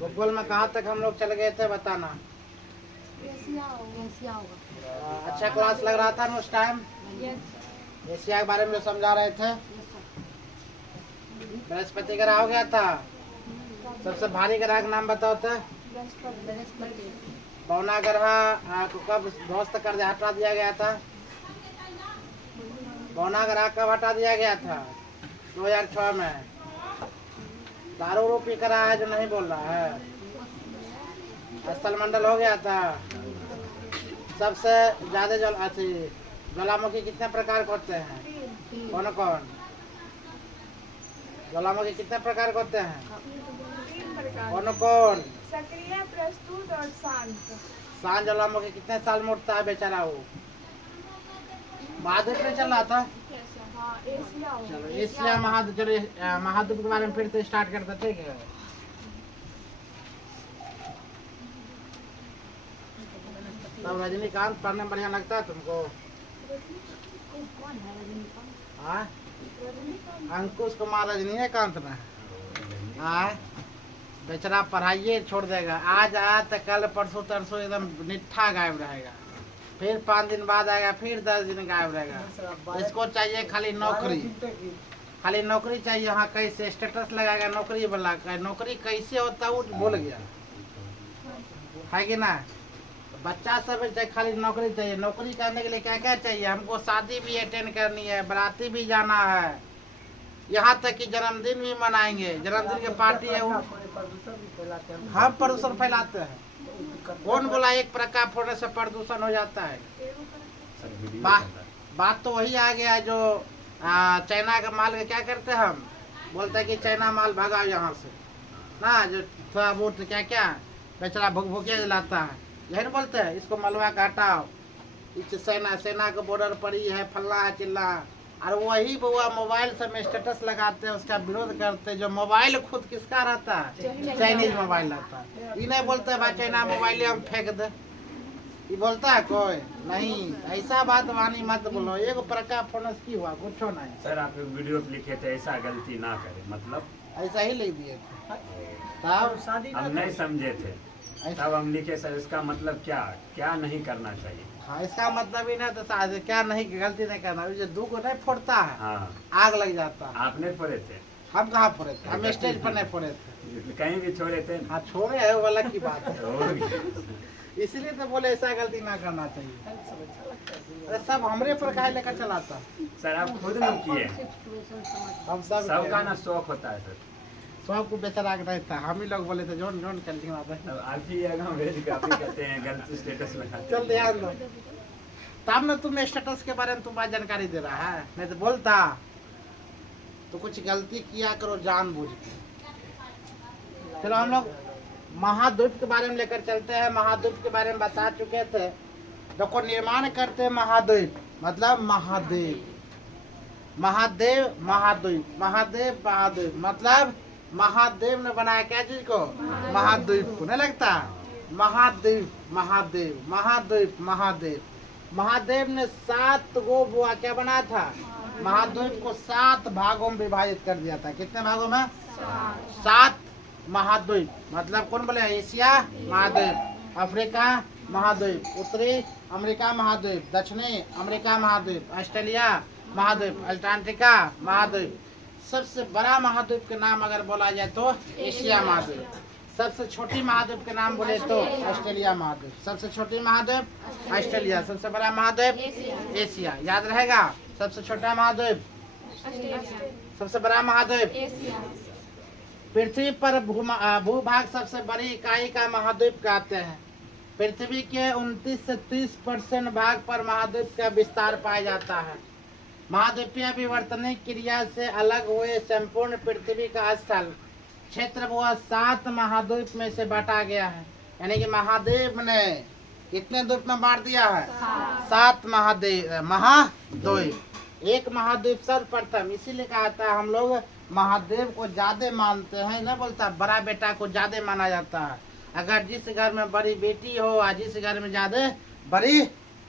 भूगोल में कहाँ तक हम लोग चल गए थे बताना। एशिया होगा। अच्छा क्लास लग रहा था ना उस टाइम। एशिया के बारे में जो समझा रहे थे। बृहस्पति ग्रह हो गया था। सबसे भारी ग्रह का नाम बताओ तो। बृहस्पति। पौना ग्रह को कब ध्वस्त कर दिया, हटा दिया गया था? पौना ग्रह कब हटा दिया गया था? 2006 में। दारू रूपी ग्रह है जो नहीं बोल रहा है। स्थल मंडल हो गया था। सबसे ज्यादा ज्वालामुखी कितने प्रकार के होते हैं? कौन कौन? ज्वालामुखी कितने प्रकार के होते हैं? कौन कौन? सक्रिय, प्रस्तुत और शांत। शांत ज्वालामुखी कितने साल में उठता है बेचारा वो? महाद्वीप में चल रहा था। हाँ, एशिया होगा। चलो एशिया महाद्वीप, चलो महाद्वीप के बारे में फिर से स्टार्ट करते, ठीक है? तब रजनीकांत पढ़ने में बढ़िया लगता है तुमको? हाँ, अंकुश कुमार रजनीकांत में। हाँ, बेचारा पढ़ाइए छोड़ देगा। आज आया तो कल परसों तरसों एकदम निट्ठा गायब रहेगा। फिर 5 दिन बाद आएगा, फिर 10 दिन गायब रहेगा। इसको चाहिए खाली नौकरी, खाली नौकरी चाहिए। यहाँ कैसे स्टेटस लगाएगा नौकरी वाला का? नौकरी कैसे होता है वो भूल गया है कि ना? बच्चा सब चाहिए, खाली नौकरी चाहिए। नौकरी करने के लिए क्या क्या चाहिए? हमको शादी भी अटेंड करनी है, बाराती भी जाना है, यहाँ तक कि जन्मदिन भी मनाएंगे। जन्मदिन की पार्टी है वो हम प्रदूषण फैलाते हैं। कौन बोला एक प्रकार फोड़ने से प्रदूषण हो जाता है? बात तो वही आ गया जो चाइना का माल का क्या करते हैं हम? बोलते हैं कि चाइना माल भगाओ यहाँ से ना, जो थोड़ा बहुत क्या क्या बेचारा भूखिया जलाता है, यही ना बोलते हैं। इसको मलबा का हटाओ, इस सेना के बॉर्डर पर ही है, फल्ला है चिल्ला। और वही बुआ मोबाइल से में स्टेटस लगाते हैं, उसका विरोध करते हैं। जो मोबाइल खुद किसका रहता है? चाइनीज मोबाइल रहता है। ये नहीं बोलते भाई चाइना मोबाइल हम फेंक दे, ये बोलता है कोई नहीं। ऐसा बात वानी मत बोलो। एक प्रकार फोन की हुआ कुछ नहीं। सर आप एक वीडियो लिखे थे ऐसा गलती ना करे, मतलब ऐसा ही लिख दिए थे तब हम नहीं समझे थे, तब हम लिखे सर इसका मतलब क्या क्या नहीं करना चाहिए। हाँ, इसका मतलब ही ना तो क्या नहीं, गलती नहीं करना। जो दूध नहीं फोड़ता है, हाँ आग लग जाता है। आपने फोड़े थे? हम कहाँ फोड़े थे? हम स्टेज पर नहीं फोड़े थे। कहीं भी छोड़े थे? हाँ छोड़े है, वो अलग की बात है। हो गया। इसलिए तो बोले ऐसा गलती ना करना चाहिए। अरे सब हमरे पर काहे लेकर चलाता? सर आप खुद नहीं किए, हम सब सबका ना शौक होता है सर। सबको बेचारा के रहता है। हम ही लोग बोले थे जोन जोन कर लिखना था। अब आप ही अगर भेज कॉपी करते हैं, गलत स्टेटस लगाते चल हैं। ध्यान दो, तब ना तुम स्टेटस के बारे में तुम्हारी जानकारी दे रहा है। नहीं तो बोलता तो कुछ गलती किया करो जानबूझ के। चलो हम लोग महाद्वीप के बारे में लेकर चलते हैं। महाद्वीप के बारे में बता चुके थे। देखो निर्माण करते हैं महाद्वीप, मतलब महादेव, महादेव महाद्वीप, महादेव महाद्वीप, मतलब महादेव ने बनाया क्या चीज को? महाद्वीप को। नहीं लगता? महाद्वीप महादेव, महाद्वीप महादेव। महादेव ने 7 गो बुआ क्या बनाया था? महाद्वीप को 7 भागों में विभाजित कर दिया था। कितने भागों में? 7 महाद्वीप। मतलब कौन बोले? एशिया महाद्वीप, अफ्रीका महाद्वीप, उत्तरी अमेरिका महाद्वीप, दक्षिणी अमेरिका महाद्वीप, ऑस्ट्रेलिया महाद्वीप, अंटार्कटिका महाद्वीप। सबसे बड़ा महाद्वीप के नाम अगर बोला जाए तो एशिया महाद्वीप। सबसे छोटी महाद्वीप के नाम बोले तो ऑस्ट्रेलिया महाद्वीप। सबसे छोटी महाद्वीप ऑस्ट्रेलिया, सबसे बड़ा महाद्वीप एशिया। याद रहेगा? सबसे छोटा महाद्वीप, सबसे बड़ा महाद्वीप। पृथ्वी पर भूभाग सबसे बड़ी इकाई का महाद्वीप कहते हैं। पृथ्वी के 29 से 30% भाग पर महाद्वीप का विस्तार पाया जाता है। महाद्वीपीय विवर्तनिक क्रिया से अलग हुए संपूर्ण पृथ्वी का स्थल क्षेत्र वह 7 महाद्वीप में से बांटा गया है। यानी कि महादेव ने कितने द्वीप में बांट दिया है? 7 महाद्वीप। एक महाद्वीप सर्वप्रथम, इसीलिए कहा था हम लोग महादेव को ज्यादा मानते हैं। नहीं बोलता बड़ा बेटा को ज्यादा माना जाता है। अगर जिस घर में बड़ी बेटी हो और जिस घर में ज्यादा बड़ी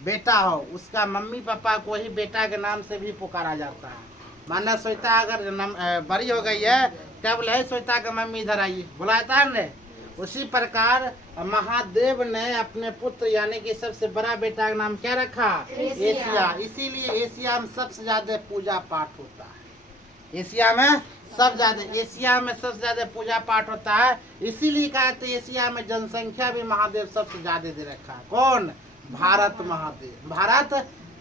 बेटा हो, उसका मम्मी पापा को ही बेटा के नाम से भी पुकारा जाता है। माना श्वेता अगर बड़ी हो गई है, क्या बोले? श्वेता का मम्मी इधर आइए, बुलाता है ने। उसी प्रकार महादेव ने अपने पुत्र यानी कि सबसे बड़ा बेटा का नाम क्या रखा? एशिया। इसीलिए एशिया में सबसे ज्यादा पूजा पाठ होता है। एशिया में सबसे ज्यादा पूजा पाठ होता है। इसीलिए कहते हैं एशिया में जनसंख्या भी महादेव सबसे ज्यादा दे रखा है। कौन? भारत महादेव, भारत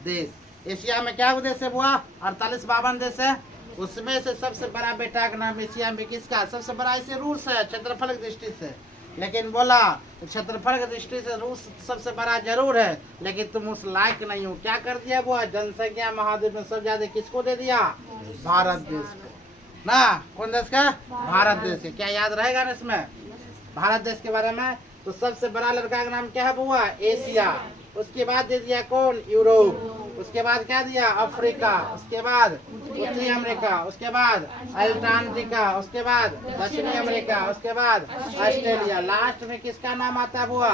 देश। एशिया में क्या देश है बुआ? 48-52 देश है। उसमें से सबसे बड़ा बेटा का नाम एशिया में किसका? सबसे बड़ा इसे रूस है क्षेत्रफल की दृष्टि से। लेकिन बोला क्षेत्रफल की दृष्टि से रूस सबसे बड़ा जरूर है, लेकिन तुम उस लायक नहीं हो। क्या कर दिया बुआ? जनसंख्या महाद्वीप में सबसे ज्यादा किसको दे दिया? भारत देश को ना। कौन देश का? भारत देश के। क्या याद रहेगा ना इसमें भारत देश के बारे में? तो सबसे बड़ा लड़का का नाम क्या है बुआ? एशिया। उसके बाद दे दिया कौन? यूरोप। उसके बाद क्या दिया? अफ्रीका। उसके बाद उत्तरी अमेरिका। उसके बाद अल्टार्कटिका। उसके बाद दक्षिणी अमेरिका। उसके बाद ऑस्ट्रेलिया। लास्ट में किसका नाम आता है बुआ?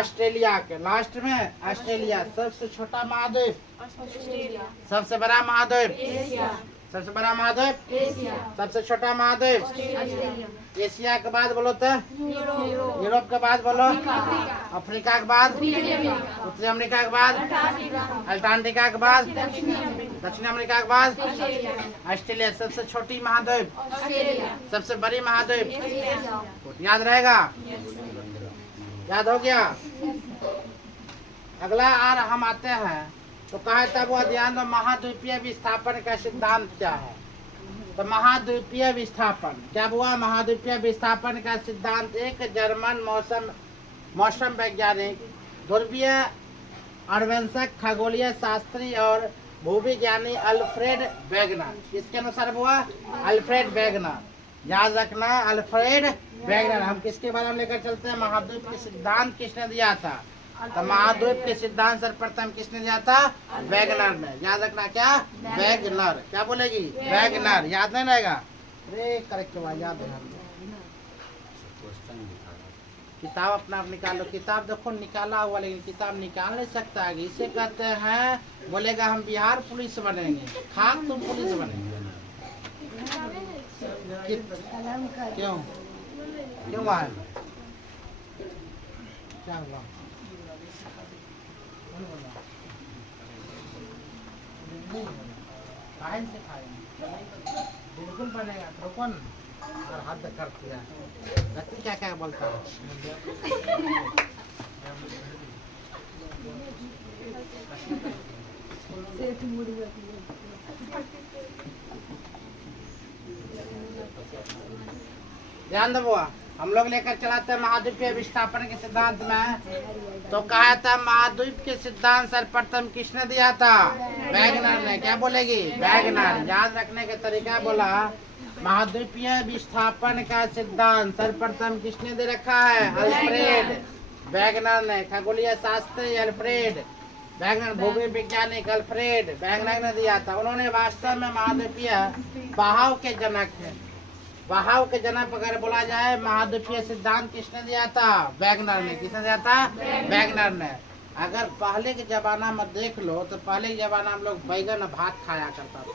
ऑस्ट्रेलिया के लास्ट में ऑस्ट्रेलिया। सबसे छोटा महाद्वीप? ऑस्ट्रेलिया। सबसे बड़ा महाद्वीप? एशिया। सबसे बड़ा महाद्वीप? एशिया। सबसे छोटा महाद्वीप? ऑस्ट्रेलिया। एशिया के बाद बोलो तो यूरोप। यूरोप के बाद बोलो अफ्रीका के बाद उत्तरी अमेरिका के बाद अल्टार्कटिका के बाद दक्षिण अमेरिका के बाद ऑस्ट्रेलिया। सबसे छोटी महाद्वीप? ऑस्ट्रेलिया। सबसे बड़ी महाद्वीप? एशिया। याद रहेगा? याद हो गया? अगला आर हम आते हैं तो कहा था वो ध्यान दो, महाद्वीपीय विस्थापन का सिद्धांत क्या है? तो महाद्वीपीय विस्थापन क्या हुआ? महाद्वीपीय विस्थापन का सिद्धांत एक जर्मन मौसम वैज्ञानिक, ध्रुवीय अन्वेषक, खगोलीय शास्त्री और भूविज्ञानी अल्फ्रेड वेगनर। इसके अनुसार हुआ अल्फ्रेड वेगनर। याद रखना अल्फ्रेड वेगनर। हम किसके बारे में लेकर चलते हैं? महाद्वीप के सिद्धांत किसने दिया था? तो महाद्वीप के सिद्धांत सर्वप्रथम किसने दिया था? वेगनर ने। याद रखना क्या? वेगनर। क्या बोलेगी? वेगनर। याद नहीं रहेगा? अरे करेक्ट हुआ, याद है। किताब अपना आप निकाल लो। किताब देखो निकाला हुआ, लेकिन किताब निकाल नहीं सकता है। इसे कहते हैं, बोलेगा हम बिहार पुलिस बनेंगे, खाक तुम पुलिस बनेंगे। क्यों क्यों हुआ? क्या हुआ? से खाएंगे बिल्कुल बनेगा। तो कौन और हद करती है गति क्या क्या बोलता है? ध्यान दो बुआ, हम लोग लेकर चलाते हैं महाद्वीपीय विस्थापन के सिद्धांत में। तो कहा था महाद्वीप के सिद्धांत सर्वप्रथम किसने दिया था? वेगनर ने। क्या बोलेगी? वेगनर। याद रखने के तरीका बोला, महाद्वीपीय विस्थापन का सिद्धांत सर्वप्रथम किसने दे रखा है? अल्फ्रेड वेगनर ने। खगोलीय शास्त्री अल्फ्रेड वेगनर, भूमि वैज्ञानिक अल्फ्रेड वेगनर ने दिया था। उन्होंने वास्तव में महाद्वीपीय बहाव के जनक है। बहाव के जनक अगर बोला जाए, महाद्वीपीय सिद्धांत किसने दिया था? वेगनर ने। किसने दिया था? वेगनर ने। अगर पहले के जमाना में देख लो तो पहले के जमाना में लोग बैगन भात खाया करता था,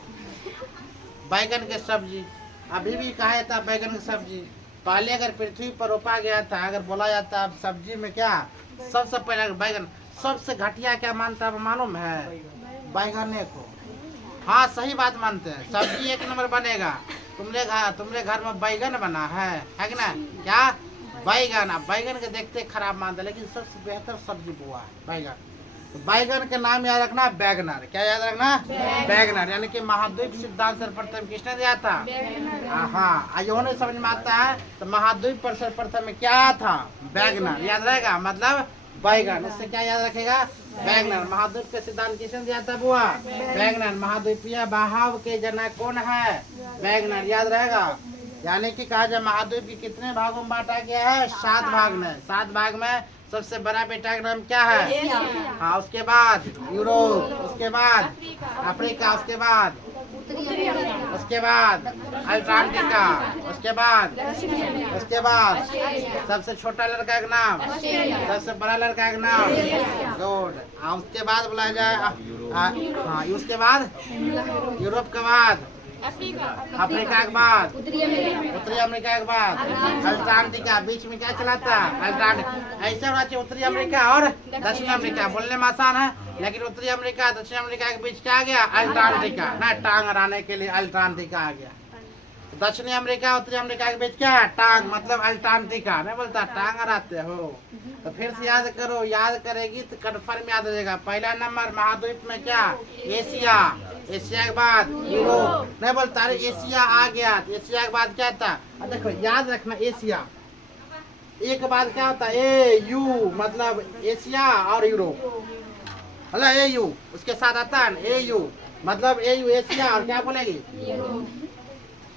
बैगन के सब्जी। अभी भी कहा जाता है बैगन की सब्जी। पहले अगर पृथ्वी पर रोपा गया था, अगर बोला जाता है सब्जी में क्या सबसे पहले बैगन, सबसे घटिया क्या मानता है मालूम है? बैगने को। हाँ सही बात मानते हैं, सब्जी एक नंबर बनेगा। तुमरे घर में बैगन बना है कि ना? क्या बैगन? अब बैगन के देखते खराब मानते, लेकिन सबसे बेहतर सब्जी बुआ है बैगन। तो बैगन के नाम याद रखना वेगनर। क्या याद रखना? वेगनर। यानी कि महाद्वीप सिद्धांत सर्वप्रथम किसने दिया था? हाँ, आयो नहीं समझ में आता है तो महाद्वीप पर सर्वप्रथम में क्या था? वेगनर। याद रहेगा? मतलब बैगन। इससे क्या याद रखेगा? वेगनर। महाद्वीप के सिद्धांत किसने दिया था बुआ? वेगनर। महाद्वीपीय बहाव के जनक कौन है? वेगनर। याद रहेगा? यानी कि कहा जाए महाद्वीप के कितने भागों में बांटा गया है? 7 भाग में। 7 भाग में सबसे बड़ा बेटा का नाम क्या है? हाँ, उसके बाद यूरोप, उसके बाद अफ्रीका, उसके बाद अल्टार्कटिका, उसके बाद सबसे छोटा लड़का का नाम, सबसे बड़ा लड़का का नाम गुड। उसके बाद बोला जाए हाँ, उसके बाद यूरोप के बाद अफ्रीका के बाद उत्तरी अमेरिका, उत्तरी अमेरिका के बाद अल्टार्कटिका, बीच में क्या चलाता है अल्टार्कटिका। ऐसे होना चाहिए उत्तरी अमेरिका और दक्षिण अमेरिका, बोलने में आसान है, लेकिन उत्तरी अमेरिका दक्षिण अमेरिका के बीच क्या आ गया अल्टार्कटिका ना, टांग अड़ाने के लिए अल्टार्कटिका आ गया। दक्षिणी अमेरिका उत्तरी अमेरिका के बीच क्या है टांग, मतलब अल्टार्कटिका नहीं बोलता टांग अड़ाते हो। तो फिर से याद करो, याद करेगी तो कन्फर्म याद हो जाएगा। पहला नंबर महाद्वीप में क्या एशिया, एशिया के बाद यूरोप नहीं बोलता, अरे एशिया आ गया, एशिया के बाद क्या था, देखो याद रखना एशिया एक के बाद क्या होता है ए यू, मतलब एशिया और यूरोप, मतलब ए यू उसके साथ आता है ए यू, मतलब ए यू एशिया और क्या बोलेगी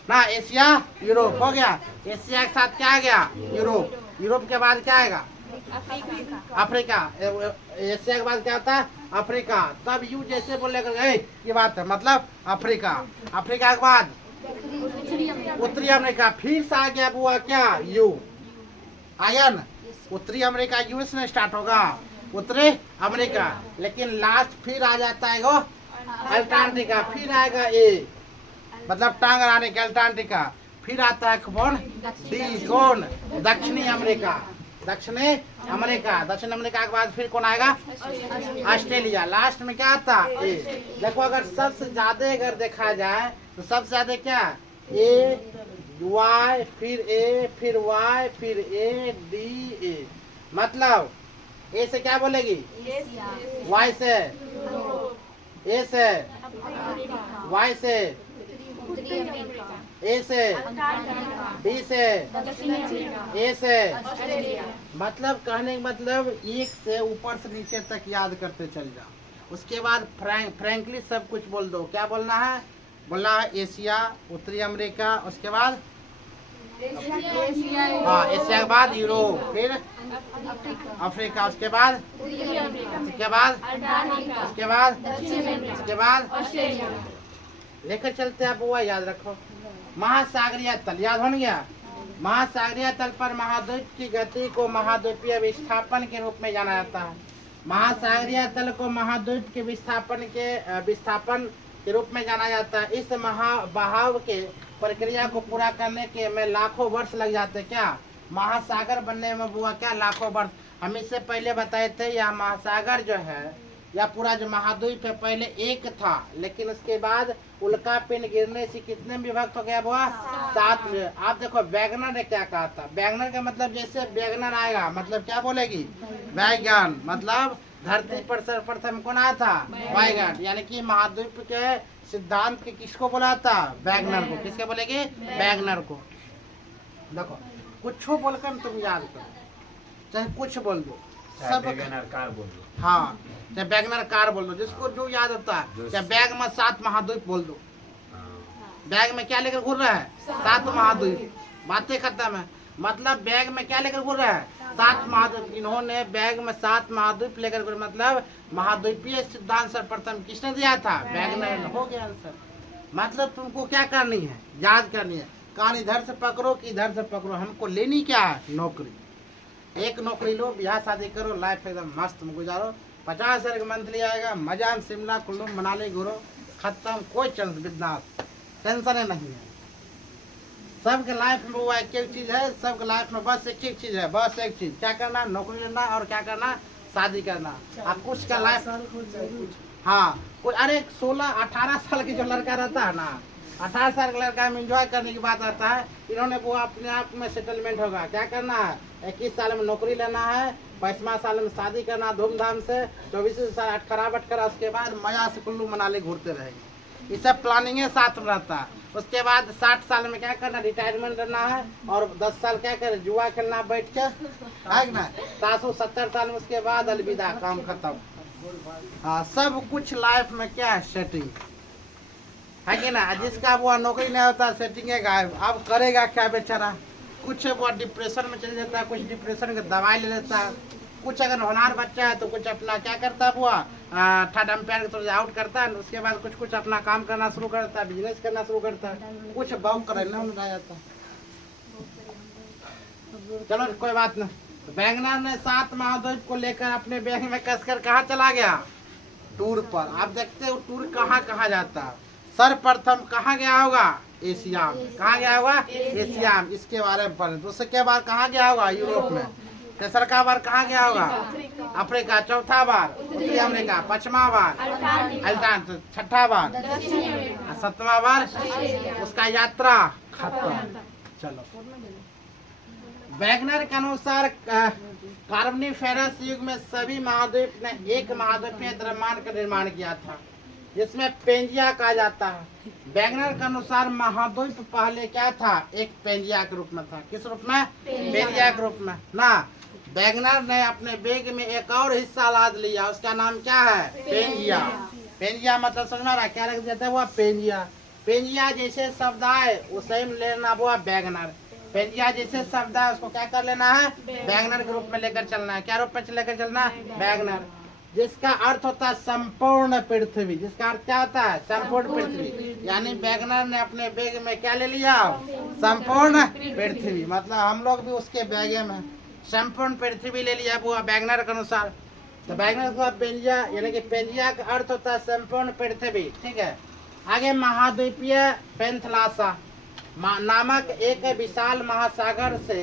ना एशिया यूरोप हो गया। एशिया के साथ क्या आ गया यूरोप, यूरोप के बाद क्या आएगा अफ्रीका, एशिया के बाद क्या होता है अफ्रीका, तब यू जैसे बोलेगा ये बात है, मतलब अफ्रीका, अफ्रीका के बाद उत्तरी अमेरिका, फिर से आ गया बुआ क्या यू आया ना, उत्तरी अमेरिका यू से स्टार्ट होगा उत्तरी अमेरिका, लेकिन लास्ट फिर आ जाता है वो अल्टार्कटिका, फिर आएगा ए मतलब टांग अड़ाने के अल्टार्कटिका, फिर आता है कौन डी कौन दक्षिणी अमेरिका, दक्षिणी अमेरिका, दक्षिण अमेरिका के बाद फिर कौन आएगा ऑस्ट्रेलिया, लास्ट में क्या आता है ए। देखो अगर सबसे ज्यादा अगर देखा जाए तो सबसे ज्यादा क्या ए वाई फिर वाई फिर ए डी ए, मतलब ए से क्या बोलेगी वाई से, ए से वाई से, ए से बी से, ए से, मतलब कहने का मतलब एक से ऊपर से नीचे तक याद करते चल जाओ। उसके बाद फ्रैंकली सब कुछ बोल दो, क्या बोलना है, बोलना है एशिया उत्तरी अमेरिका, उसके बाद हाँ एशिया के बाद यूरोप, फिर अफ्रीका, उसके बाद उसके बाद लेकर चलते हैं बुआ, याद रखो महासागरीय तल, याद हो गया। महासागरीय तल पर महाद्वीप की गति को महाद्वीपीय विस्थापन के रूप में जाना जाता है। महासागरीय तल को महाद्वीप के विस्थापन के रूप में जाना जाता है। इस महाबहाव के प्रक्रिया को पूरा करने के में लाखों वर्ष लग जाते हैं। क्या महासागर बनने में बुआ क्या लाखों वर्ष, हम इससे पहले बताए थे यह महासागर जो है या पूरा जो महाद्वीप है पहले एक था, लेकिन उसके बाद उल्का पिंड गिरने से कितने में विभक्त हो गया बुआ 7 में। आप देखो वैगनर ने क्या कहा था, वैगनर का मतलब जैसे वैगनर आएगा मतलब क्या बोलेगी वैगन, मतलब धरती पर सर्वप्रथम कौन आया था वैगन, यानी कि महाद्वीप के सिद्धांत के किसको बोला था वैगनर को, किसके बोलेगी वैगनर को। देखो कुछ बोलकर तुम याद करो, चाहे कुछ बोल दो, सब वैगनर कार बोल दो, हाँ चाहे वैगनर कार बोल दो, जिसको जो याद होता है। चाहे बैग में 7 महाद्वीप बोल दो, बैग में क्या लेकर घूर रहा है 7 महाद्वीप, बातें खत्म है। मतलब बैग में क्या लेकर घूर रहा है 7 महाद्वीप, इन्होंने बैग में 7 महाद्वीप लेकर घूर, मतलब महाद्वीपीय सिद्धांत सर्वप्रथम किसने दिया था वैगनर, हो गया आंसर। मतलब तुमको क्या करनी है याद करनी है, कान इधर से पकड़ो कि इधर से पकड़ो, हमको लेनी क्या है नौकरी, एक नौकरी लो, ब्याह शादी करो, लाइफ एकदम मस्त में गुजारो, 50,000 का मंथली आएगा, मजा शिमला कुल्लू मनाली घूरो, खत्म, कोई चांस बिजनेस टेंशन नहीं है। सबके लाइफ में वो एक एक चीज है, सबके लाइफ में बस एक एक चीज है, बस एक चीज, क्या करना नौकरी लेना और क्या करना शादी करना। आप कुछ का लाइफ हाँ कोई अरे 16-18 साल की जो लड़का रहता है ना, 18 साल का लड़का में एंजॉय करने की बात आता है, इन्होंने वो अपने आप में सेटलमेंट होगा, क्या करना है 21 साल में नौकरी लेना है, 22वां साल में शादी करना धूमधाम से, 24 साल खराब अटकरा, उसके बाद मजा से कुल्लू मनाली घूरते रहेंगे। ये सब प्लानिंग है साथ में रहता है। उसके बाद 60 साल में क्या करना रिटायरमेंट करना है, और 10 साल क्या करे जुआ खेलना बैठ के, है ना 70 साल में उसके बाद अलविदा, काम खत्म। हाँ सब कुछ लाइफ में क्या है सेटिंग है कि ना, जिसका वो नौकरी नहीं होता सेटिंग है गायब, अब करेगा क्या बेचारा, कुछ वो डिप्रेशन में चले जाता है, कुछ डिप्रेशन की दवाई ले लेता है, कुछ अगर होनहार बच्चा है तो कुछ अपना क्या करता है वो थर्ड एम्पायर के थोड़ा आउट करता है, उसके बाद कुछ अपना काम करना शुरू करता है, बिजनेस करना शुरू करता है, कुछ बाउ करना रह जाता है। चलो कोई बात नहीं। वैगनर ने 7 महाद्वीप को लेकर अपने बैग में कसकर कहाँ चला गया टूर पर। आप देखते हो टूर कहाँ कहाँ जाता है, सर्वप्रथम कहाँ गया होगा? एशिया में। कहाँ गया होगा? एशिया में। इसके बारे में पढ़े। दूसरे के बार कहाँ गया होगा? यूरोप में। तेसर का बार कहाँ गया होगा? अफ्रीका। चौथा बार उत्तरी अमेरिका। पांचवा बार अल्टार्कटिका। छठा बार और सातवां बार उसका यात्रा खत्म। चलो, वैगनर के अनुसार कार्बोनिफेरस युग में सभी महाद्वीप ने एक महाद्वीपीय द्रव्यमान का निर्माण किया था, जिसमें पेंजिया कहा जाता है। वैगनर के अनुसार महाद्वीप पहले क्या था? एक पेंजिया के रूप में था। किस रूप में? पेंजिया के रूप में ना। वैगनर ने अपने बेग में एक और हिस्सा लाद लिया, उसका नाम क्या है? पेंजिया। पेंजिया मतलब समझना रहा क्या रख देता है वो? पेंजिया। पेंजिया जैसे शब्द आए उसे में लेना हुआ वैगनर। पेंजिया जैसे शब्द है उसको क्या कर लेना है? वैगनर के रूप में लेकर चलना है। क्या रूप में लेकर चलना है? वैगनर। जिसका अर्थ होता है संपूर्ण पृथ्वी। जिसका अर्थ क्या होता है? संपूर्ण पृथ्वी। यानी वैगनर ने अपने बैग में क्या ले लिया? संपूर्ण पृथ्वी। मतलब हम लोग भी उसके बैग में संपूर्ण पृथ्वी ले लिया वो वैगनर के अनुसार। तो वैगनर का पेंजिया यानी कि पेंजिया का अर्थ होता है संपूर्ण पृथ्वी। ठीक है। आगे महाद्वीपीय पेंथलासा नामक एक विशाल महासागर से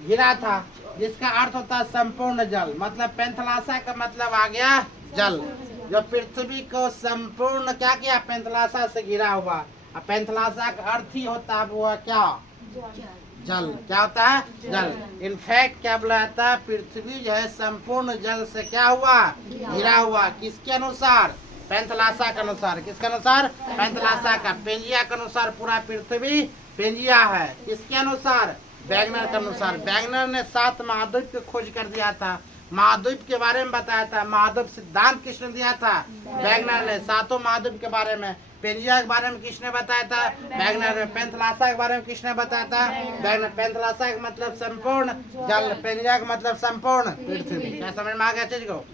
घिरा था, जिसका अर्थ होता है संपूर्ण जल। मतलब पेंथलासा का मतलब आ गया जल। जो पृथ्वी को संपूर्ण क्या किया? पेंथलासा से घिरा हुआ। और पेंथलासा का अर्थ ही होता है वो क्या? जल। क्या होता है? जल। इनफैक्ट क्या बोला जाता है? पृथ्वी जो है संपूर्ण जल से क्या हुआ? घिरा हुआ। किसके अनुसार? पेंथलासा के अनुसार। किसके अनुसार? पेंथलासा का। पेंजिया के अनुसार पूरा पृथ्वी पेंजिया है। किसके अनुसार? वैगनर के अनुसार। वैगनर ने 7 महाद्वीप की खोज कर दिया था। महाद्वीप के बारे में बताया था। महाद्वीप सिद्धांत किसने दिया था? वैगनर ने। 7 महाद्वीप के बारे में। पेंजिया के बारे में किसने बताया था? वैगनर ने। पेंथलासा के बारे में किसने बताया था? वैगनर। पेंथलासा का मतलब संपूर्ण जल, पेंजिया का मतलब संपूर्ण पृथ्वी। क्या समझ में आ गया चीज को?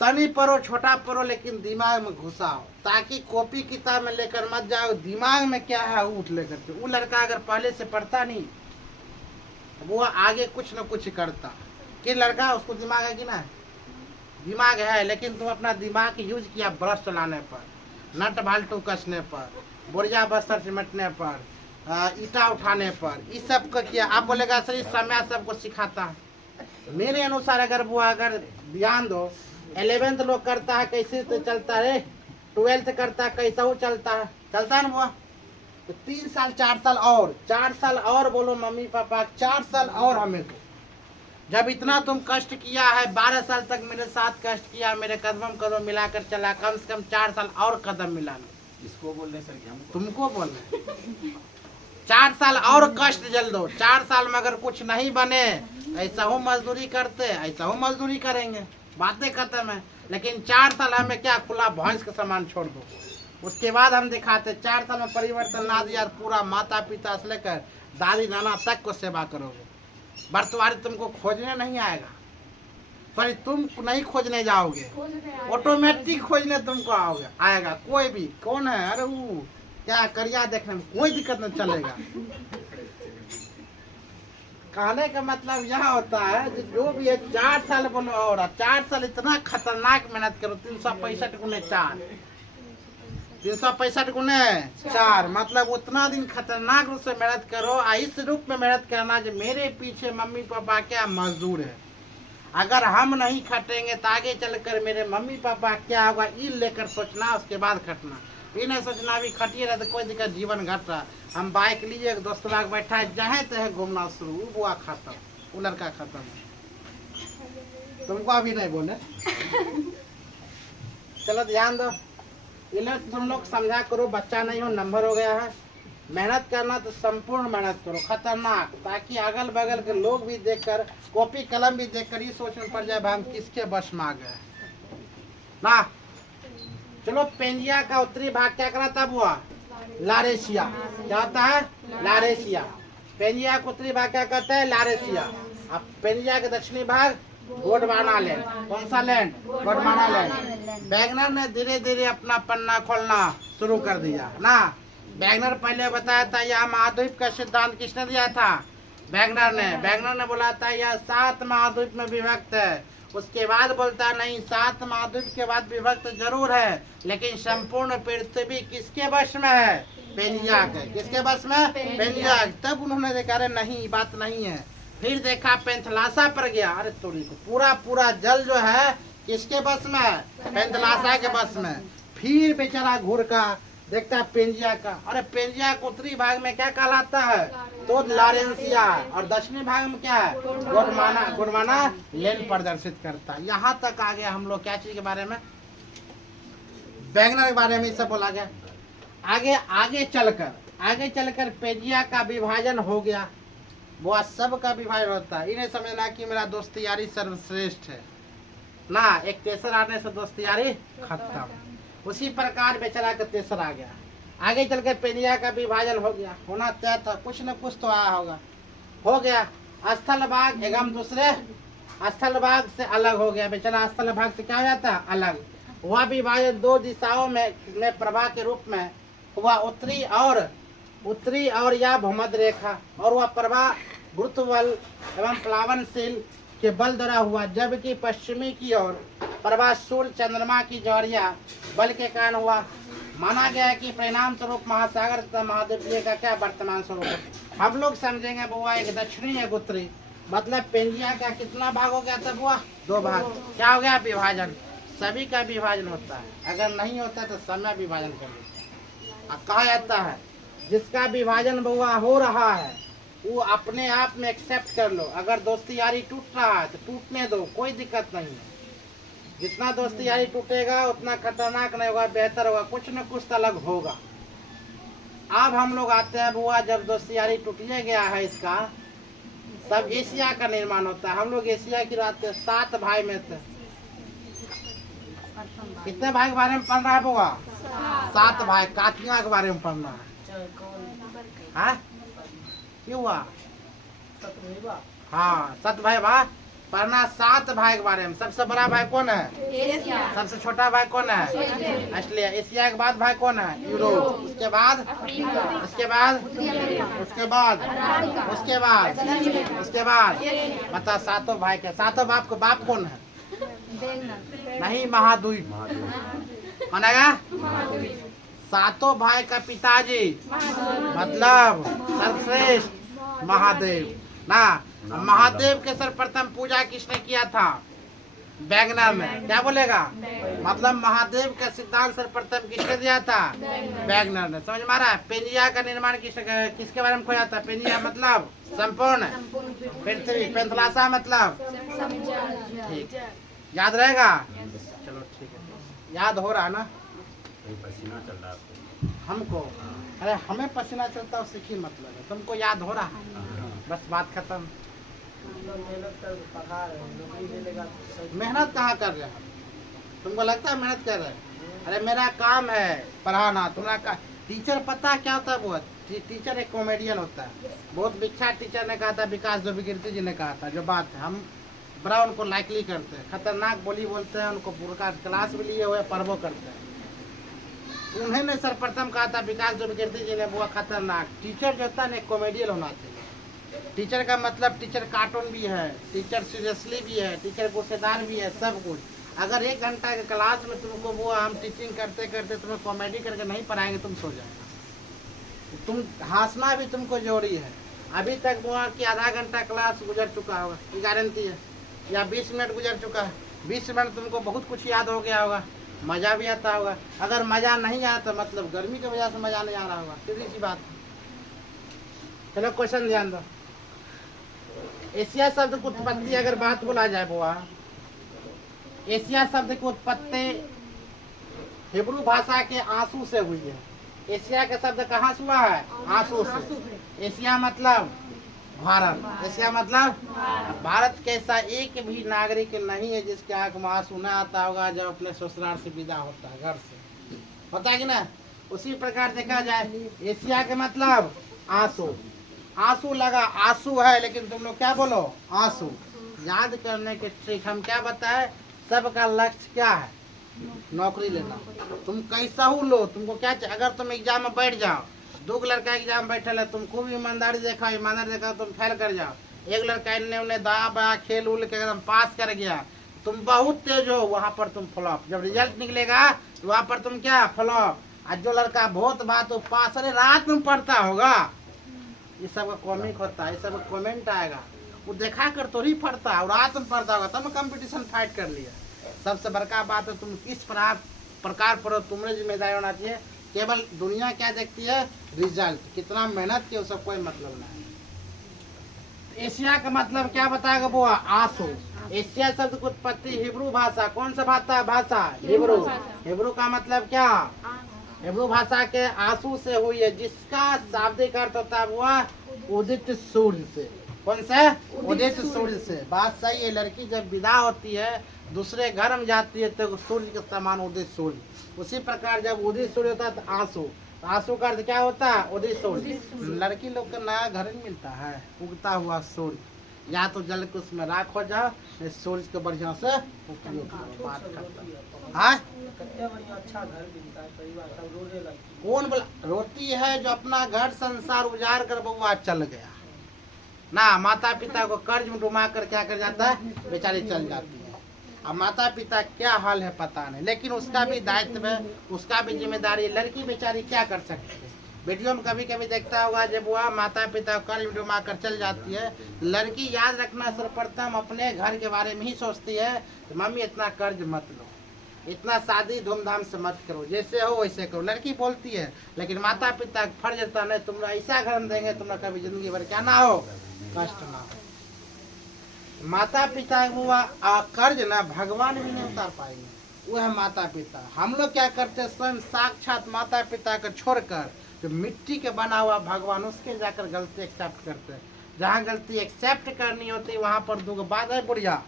तनी पढ़ो, छोटा पढ़ो, लेकिन दिमाग में घुसाओ, ताकि कॉपी किताब में लेकर मत जाओ। दिमाग में क्या है उठ लेकर के। वो लड़का अगर पहले से पढ़ता नहीं वो आगे कुछ न कुछ करता। कि लड़का उसको दिमाग है कि ना? दिमाग है, लेकिन तुम अपना दिमाग यूज किया ब्रश चलाने पर, नट बाल्टू कसने पर, बोरिया बस्तर सिमटने पर, ईटा उठाने पर, इस सब का किया। आप बोलेगा सर इस समय सबको सिखाता है। मेरे अनुसार अगर वो अगर ध्यान दो, 11th लोग करता है कैसे तो चलता है, 12th करता है कैसा वो चलता है ना वो। तो 3 साल 4 साल और 4 साल और बोलो मम्मी पापा, 4 साल और हमें को। जब इतना तुम कष्ट किया है, 12 साल तक मेरे साथ कष्ट किया, मेरे कदम कदम मिलाकर चला, कम से कम 4 साल और कदम मिला लो। इसको बोल रहे सर कि हमको? तुमको बोल रहे 4 साल और कष्ट जल दो। 4 साल में अगर कुछ नहीं बने, ऐसा हो मजदूरी करते, ऐसा हो मजदूरी करेंगे, बातें खत्म है। लेकिन 4 साल हमें क्या खुला भैंस का सामान छोड़ दो, उसके बाद हम दिखाते। 4 साल में परिवर्तन ला दिया, पूरा माता पिता से लेकर दादी नाना तक को सेवा करोगे। बर्तवारी तुमको खोजने नहीं आएगा, सॉरी तुम नहीं खोजने जाओगे, ऑटोमेटिक खोजने तुमको आओगे आएगा। कोई भी कौन है, अरे वो क्या करिया देखने में कोई दिक्कत नहीं चलेगा। कहने का मतलब यह होता है कि जो भी है 4 साल बनो, और 4 साल इतना खतरनाक मेहनत करो। 365 गुने 4, 365 गुने 4, मतलब उतना दिन खतरनाक रूप से मेहनत करो। इस रूप में मेहनत करना जो मेरे पीछे मम्मी पापा क्या मजदूर है। अगर हम नहीं खटेंगे तो आगे चलकर मेरे मम्मी पापा क्या होगा, ये लेकर सोचना, उसके बाद खटना। ये नहीं सोचना अभी खटिए रहे तो कोई दिक्कत, जीवन घट रहा। हम बाइक लिए दोस्त लोग बैठा है, जहाँ तहे घूमना शुरू, वो बुआ खत्म, वो लड़का खत्म। तुमको अभी नहीं बोले। चलो ध्यान दो, ये लोग तुम लोग समझा करो, बच्चा नहीं हो, नंबर हो गया है। मेहनत करना तो संपूर्ण मेहनत करो, खतरनाक, ताकि अगल बगल के लोग भी देखकर, कॉपी कलम भी देखकर ये सोच में पड़ जाए हम किसके बस में आ गए ना। चलो, पेंजिया का उत्तरी भाग क्या कराता हुआ? लारेशिया। क्या होता है? लारेशिया। पेंजिया का उत्तरी भाग क्या कहते हैं? लारेशिया। अब पेंजिया का दक्षिणी भाग गोंडवाना लैंड। कौन सा लैंड? गोंडवाना लैंड। वैगनर ने धीरे धीरे अपना पन्ना खोलना शुरू कर दिया ना। वैगनर पहले बताया था यह महाद्वीप का सिद्धांत किसने दिया था? वैगनर ने बोला था यह 7 महाद्वीप में विभक्त है, उसके बाद बोलता नहीं, 7 महाद्वीप के बाद विभक्त जरूर है, लेकिन संपूर्ण पृथ्वी किसके वश में है? पेनिया के। किसके वश में? पेनिया। तब उन्होंने देखा अरे नहीं, बात नहीं है। फिर देखा पेंथलासा पर गया, अरे थोड़ी पूरा पूरा जल जो है किसके बस में है? पेंथलासा के बस में। फिर बेचारा घूर का देखता है पेंजिया का, अरे पेंजिया को उत्तरी भाग में क्या कहलाता है? तो लारेंसिया। और दक्षिणी भाग में क्या है? गोडमाना। गोडमाना लेन प्रदर्शित करता है। यहाँ तक आ गया हम लोग क्या चीज के बारे में? वैगनर के बारे में सब बोला गया। आगे चलकर पेंजिया का विभाजन हो गया। वो सब का विभाजन होता है। इन्हें समझना कि मेरा दोस्ती यारी सर्वश्रेष्ठ है ना, एक तेसर आने से दोस्ती यारी खत्म। उसी प्रकार बेचारा का तेसर आ गया। आगे चलकर पेनिया का विभाजन हो गया, होना तय था, कुछ न कुछ तो आया होगा, हो गया। स्थल भाग एवं दूसरे स्थल भाग से अलग हो गया। बेचारा स्थल भाग से क्या हो जाता है? अलग। वह विभाजन 2 दिशाओं में प्रवाह के रूप में हुआ, उत्तरी और या भूमध्य रेखा, और वह प्रवाह गुरुत्व बल एवं प्लावनशील के बल द्वारा हुआ, जबकि पश्चिमी की ओर प्रवाह सूर्य चंद्रमा की जौहरिया बल के कारण हुआ। माना गया है कि परिणाम स्वरूप महासागर तथा महाद्वीपीय का क्या वर्तमान स्वरूप है। हम लोग समझेंगे बुआ एक दक्षिणी एक उत्तरी, मतलब पेंजिया का कितना भाग हो गया तब हुआ? 2 भाग। क्या हो गया? विभाजन। सभी का विभाजन होता है, अगर नहीं होता तो समय विभाजन कर लेते। कहा जाता है जिसका विभाजन बुआ हो रहा है वो अपने आप में एक्सेप्ट कर लो। अगर दोस्ती यारी टूट रहा है तो टूटने दो, कोई दिक्कत नहीं है। जितना दोस्ती यारी टूटेगा उतना खतरनाक नहीं होगा, बेहतर होगा, कुछ न कुछ तो अलग होगा। अब हम लोग आते हैं बुआ, जब दोस्ती यारी टूटिए गया है इसका, तब एशिया का निर्माण होता है। हम लोग एशिया की रात 7 भाई में थे। कितने भाई के बारे में पढ़ रहा है बुआ? 7 भाई। कातिया के बारे में पढ़ना है। क्यों हुआ? हाँ, 7 भाई बा पढ़ना। 7 भाई के बारे में। सबसे बड़ा भाई कौन है? एशिया। सबसे छोटा भाई कौन है? ऑस्ट्रेलिया। एशिया के बाद भाई कौन है? यूरोप। उसके बाद बता 7 भाई के 7 बाप को बाप कौन है? नहीं, महाद्वीप मानेगा। 7 भाई का पिताजी मतलब सर्वश्रेष्ठ महादेव ना। महादेव के सर्वप्रथम पूजा किसने किया था? वैगनर में। क्या बोलेगा? मतलब महादेव का सिद्धांत सर्वप्रथम किसने दिया था? वैगनर ने। समझ में आ रहा है? पेनिया का निर्माण किसके बारे में खोया था? पेनिया मतलब संपूर्ण पृथ्वी, पेंथलासा मतलब ठीक। याद रहेगा? चलो ठीक है, याद हो रहा है ना? पसीना चल रहा है हमको? अरे हमें पसीना चलता है उससे की मतलब है, तुमको याद हो रहा है, बस बात खत्म। मेहनत कहाँ कर रहे हैं? तुमको लगता है मेहनत कर रहे हैं? अरे मेरा काम है पढ़ाना, तुम्हारा का टीचर पता क्या होता है? बहुत टीचर एक कॉमेडियन होता है। बहुत विख्यात टीचर ने कहा था, विकास जोगिकीर्ति जी ने कहा था, जो बात है हम बड़ा उनको लाइकली करते हैं, खतरनाक बोली बोलते हैं, उनको पूरा क्लास भी लिए हुए पढ़वो करते हैं। उन्होंने सर्वप्रथम कहा था विकास जोगिकीर्ति जी ने, वो खतरनाक टीचर जो होता है ना कॉमेडियन होना चाहिए। टीचर का मतलब टीचर कार्टून भी है, टीचर सीरियसली भी है, टीचर गुस्सेदार भी है, सब कुछ। अगर 1 घंटा के क्लास में तुमको वो हम टीचिंग करते करते तुम्हें कॉमेडी करके नहीं पढ़ाएंगे, तुम सो जाएगा। तुम हंसना भी तुमको जरूरी है। अभी तक वो कि आधा घंटा क्लास गुजर चुका होगा, ये गारंटी है, या 20 मिनट गुजर चुका है। 20 मिनट तुमको बहुत कुछ याद हो गया होगा, मज़ा भी आता होगा। अगर मज़ा नहीं आया तो मतलब गर्मी की वजह से मज़ा नहीं आ रहा होगा, सीधी सी बात है। चलो क्वेश्चन ध्यान दो। एशिया शब्द की उत्पत्ति अगर बात बोला जाए बुआ, एशिया शब्द की उत्पत्ति हिब्रू भाषा के आंसू से हुई है। एशिया का शब्द कहाँ से हुआ है? आंसू से। एशिया मतलब भारत। एशिया मतलब भारत कैसा एक भी नागरिक नहीं है जिसके आंख में आंसू न आता होगा जब अपने ससुराल से विदा होता है, घर से होता है कि ना। उसी प्रकार देखा जाए एशिया के मतलब आंसू। आंसू लगा, आंसू है, लेकिन तुम लोग क्या बोलो? आंसू। याद करने के ट्रिक हम क्या बताए? सबका लक्ष्य क्या है? नौकरी लेना। तुम कैसा हो लो, तुमको क्या चाहिए? अगर तुम एग्जाम में बैठ जाओ, 2 लड़का एग्जाम बैठे है, तुम खूब ईमानदारी देखा तुम फेल कर जाओ। एक लड़का इन्ने उन्हें दया बया खेल उल के एकदम पास कर गया, तुम बहुत तेज हो, वहां पर तुम फ्लॉप। जब रिजल्ट निकलेगा तो वहां पर तुम क्या फ्लॉप। आज जो लड़का बहुत बात पास, अरे रात में पढ़ता होगा, ये सब का कॉमिक होता है, ये सब का कमेंट आएगा, वो देखा कर तो ही पढ़ता है और रात में पढ़ता होगा, तब कंपटीशन फाइट कर लिया। सबसे बड़का बात है तुम किस प्रकार पढ़ो, तुम्हारी जिम्मेदारी होना चाहिए। केवल दुनिया क्या देखती है, रिजल्ट, कितना मेहनत किया, उसका कोई मतलब नहीं। एशिया का मतलब क्या बताएगा वो, आंसू। एशिया शब्द की उत्पत्ति हिब्रू भाषा, कौन सा भाषा, हिब्रू। हिब्रू का मतलब क्या, हिब्रू भाषा के आंसू से हुई है, जिसका शाब्दिक अर्थ होता है वो उदित सूर्य से। कौन से, उदित सूर्य से। बात सही है। लड़की जब विदा होती है दूसरे घर में जाती है तो सूर्य के समान उदित सूर्य, उसी प्रकार जब उदित सूर्य होता है तो आंसू, आंसू का अर्थ क्या होता है, उदित सूर्य। लड़की लोग का नया घर नहीं मिलता है, उगता हुआ सूर्य, या तो जल के उसमें राख हो जाओ, सूर्य के बढ़िया से उपयोग करो। बात खत्म। हाँ, अच्छा घर मिलता है, परिवार सब रोने लगती कौन बोला रोती है, जो अपना घर संसार उजाड़ कर बउआ चल गया ना, माता पिता को कर्ज में डुबा कर क्या कर जाता है, बेचारी चल जाती है। अब माता पिता क्या हाल है पता नहीं, लेकिन उसका भी दायित्व है, उसका भी जिम्मेदारी है। लड़की बेचारी क्या कर सकती है। वीडियो में कभी कभी देखता होगा जब वह माता पिता कर्ज में डुबा कर चल जाती है, लड़की याद रखना सर्वप्रथम अपने घर के बारे में ही सोचती है, तो मम्मी इतना कर्ज मत लो, इतना शादी धूमधाम से मत करो, जैसे हो वैसे करो। लड़की बोलती है, लेकिन माता पिता फर्ज रहता नहीं, तुम ऐसा घर में देंगे तुम कभी जिंदगी भर क्या ना हो, कष्ट ना हो। माता पिता वो कर्ज ना भगवान भी नहीं उतार पाएंगे, वो है माता पिता। हम लोग क्या करते हैं, स्वयं साक्षात माता पिता को छोड़कर जो मिट्टी के बना हुआ भगवान, उसके जाकर गलती एक्सेप्ट करते हैं। जहाँ गलती एक्सेप्ट करनी होती है वहाँ पर दो बात है बुढ़िया,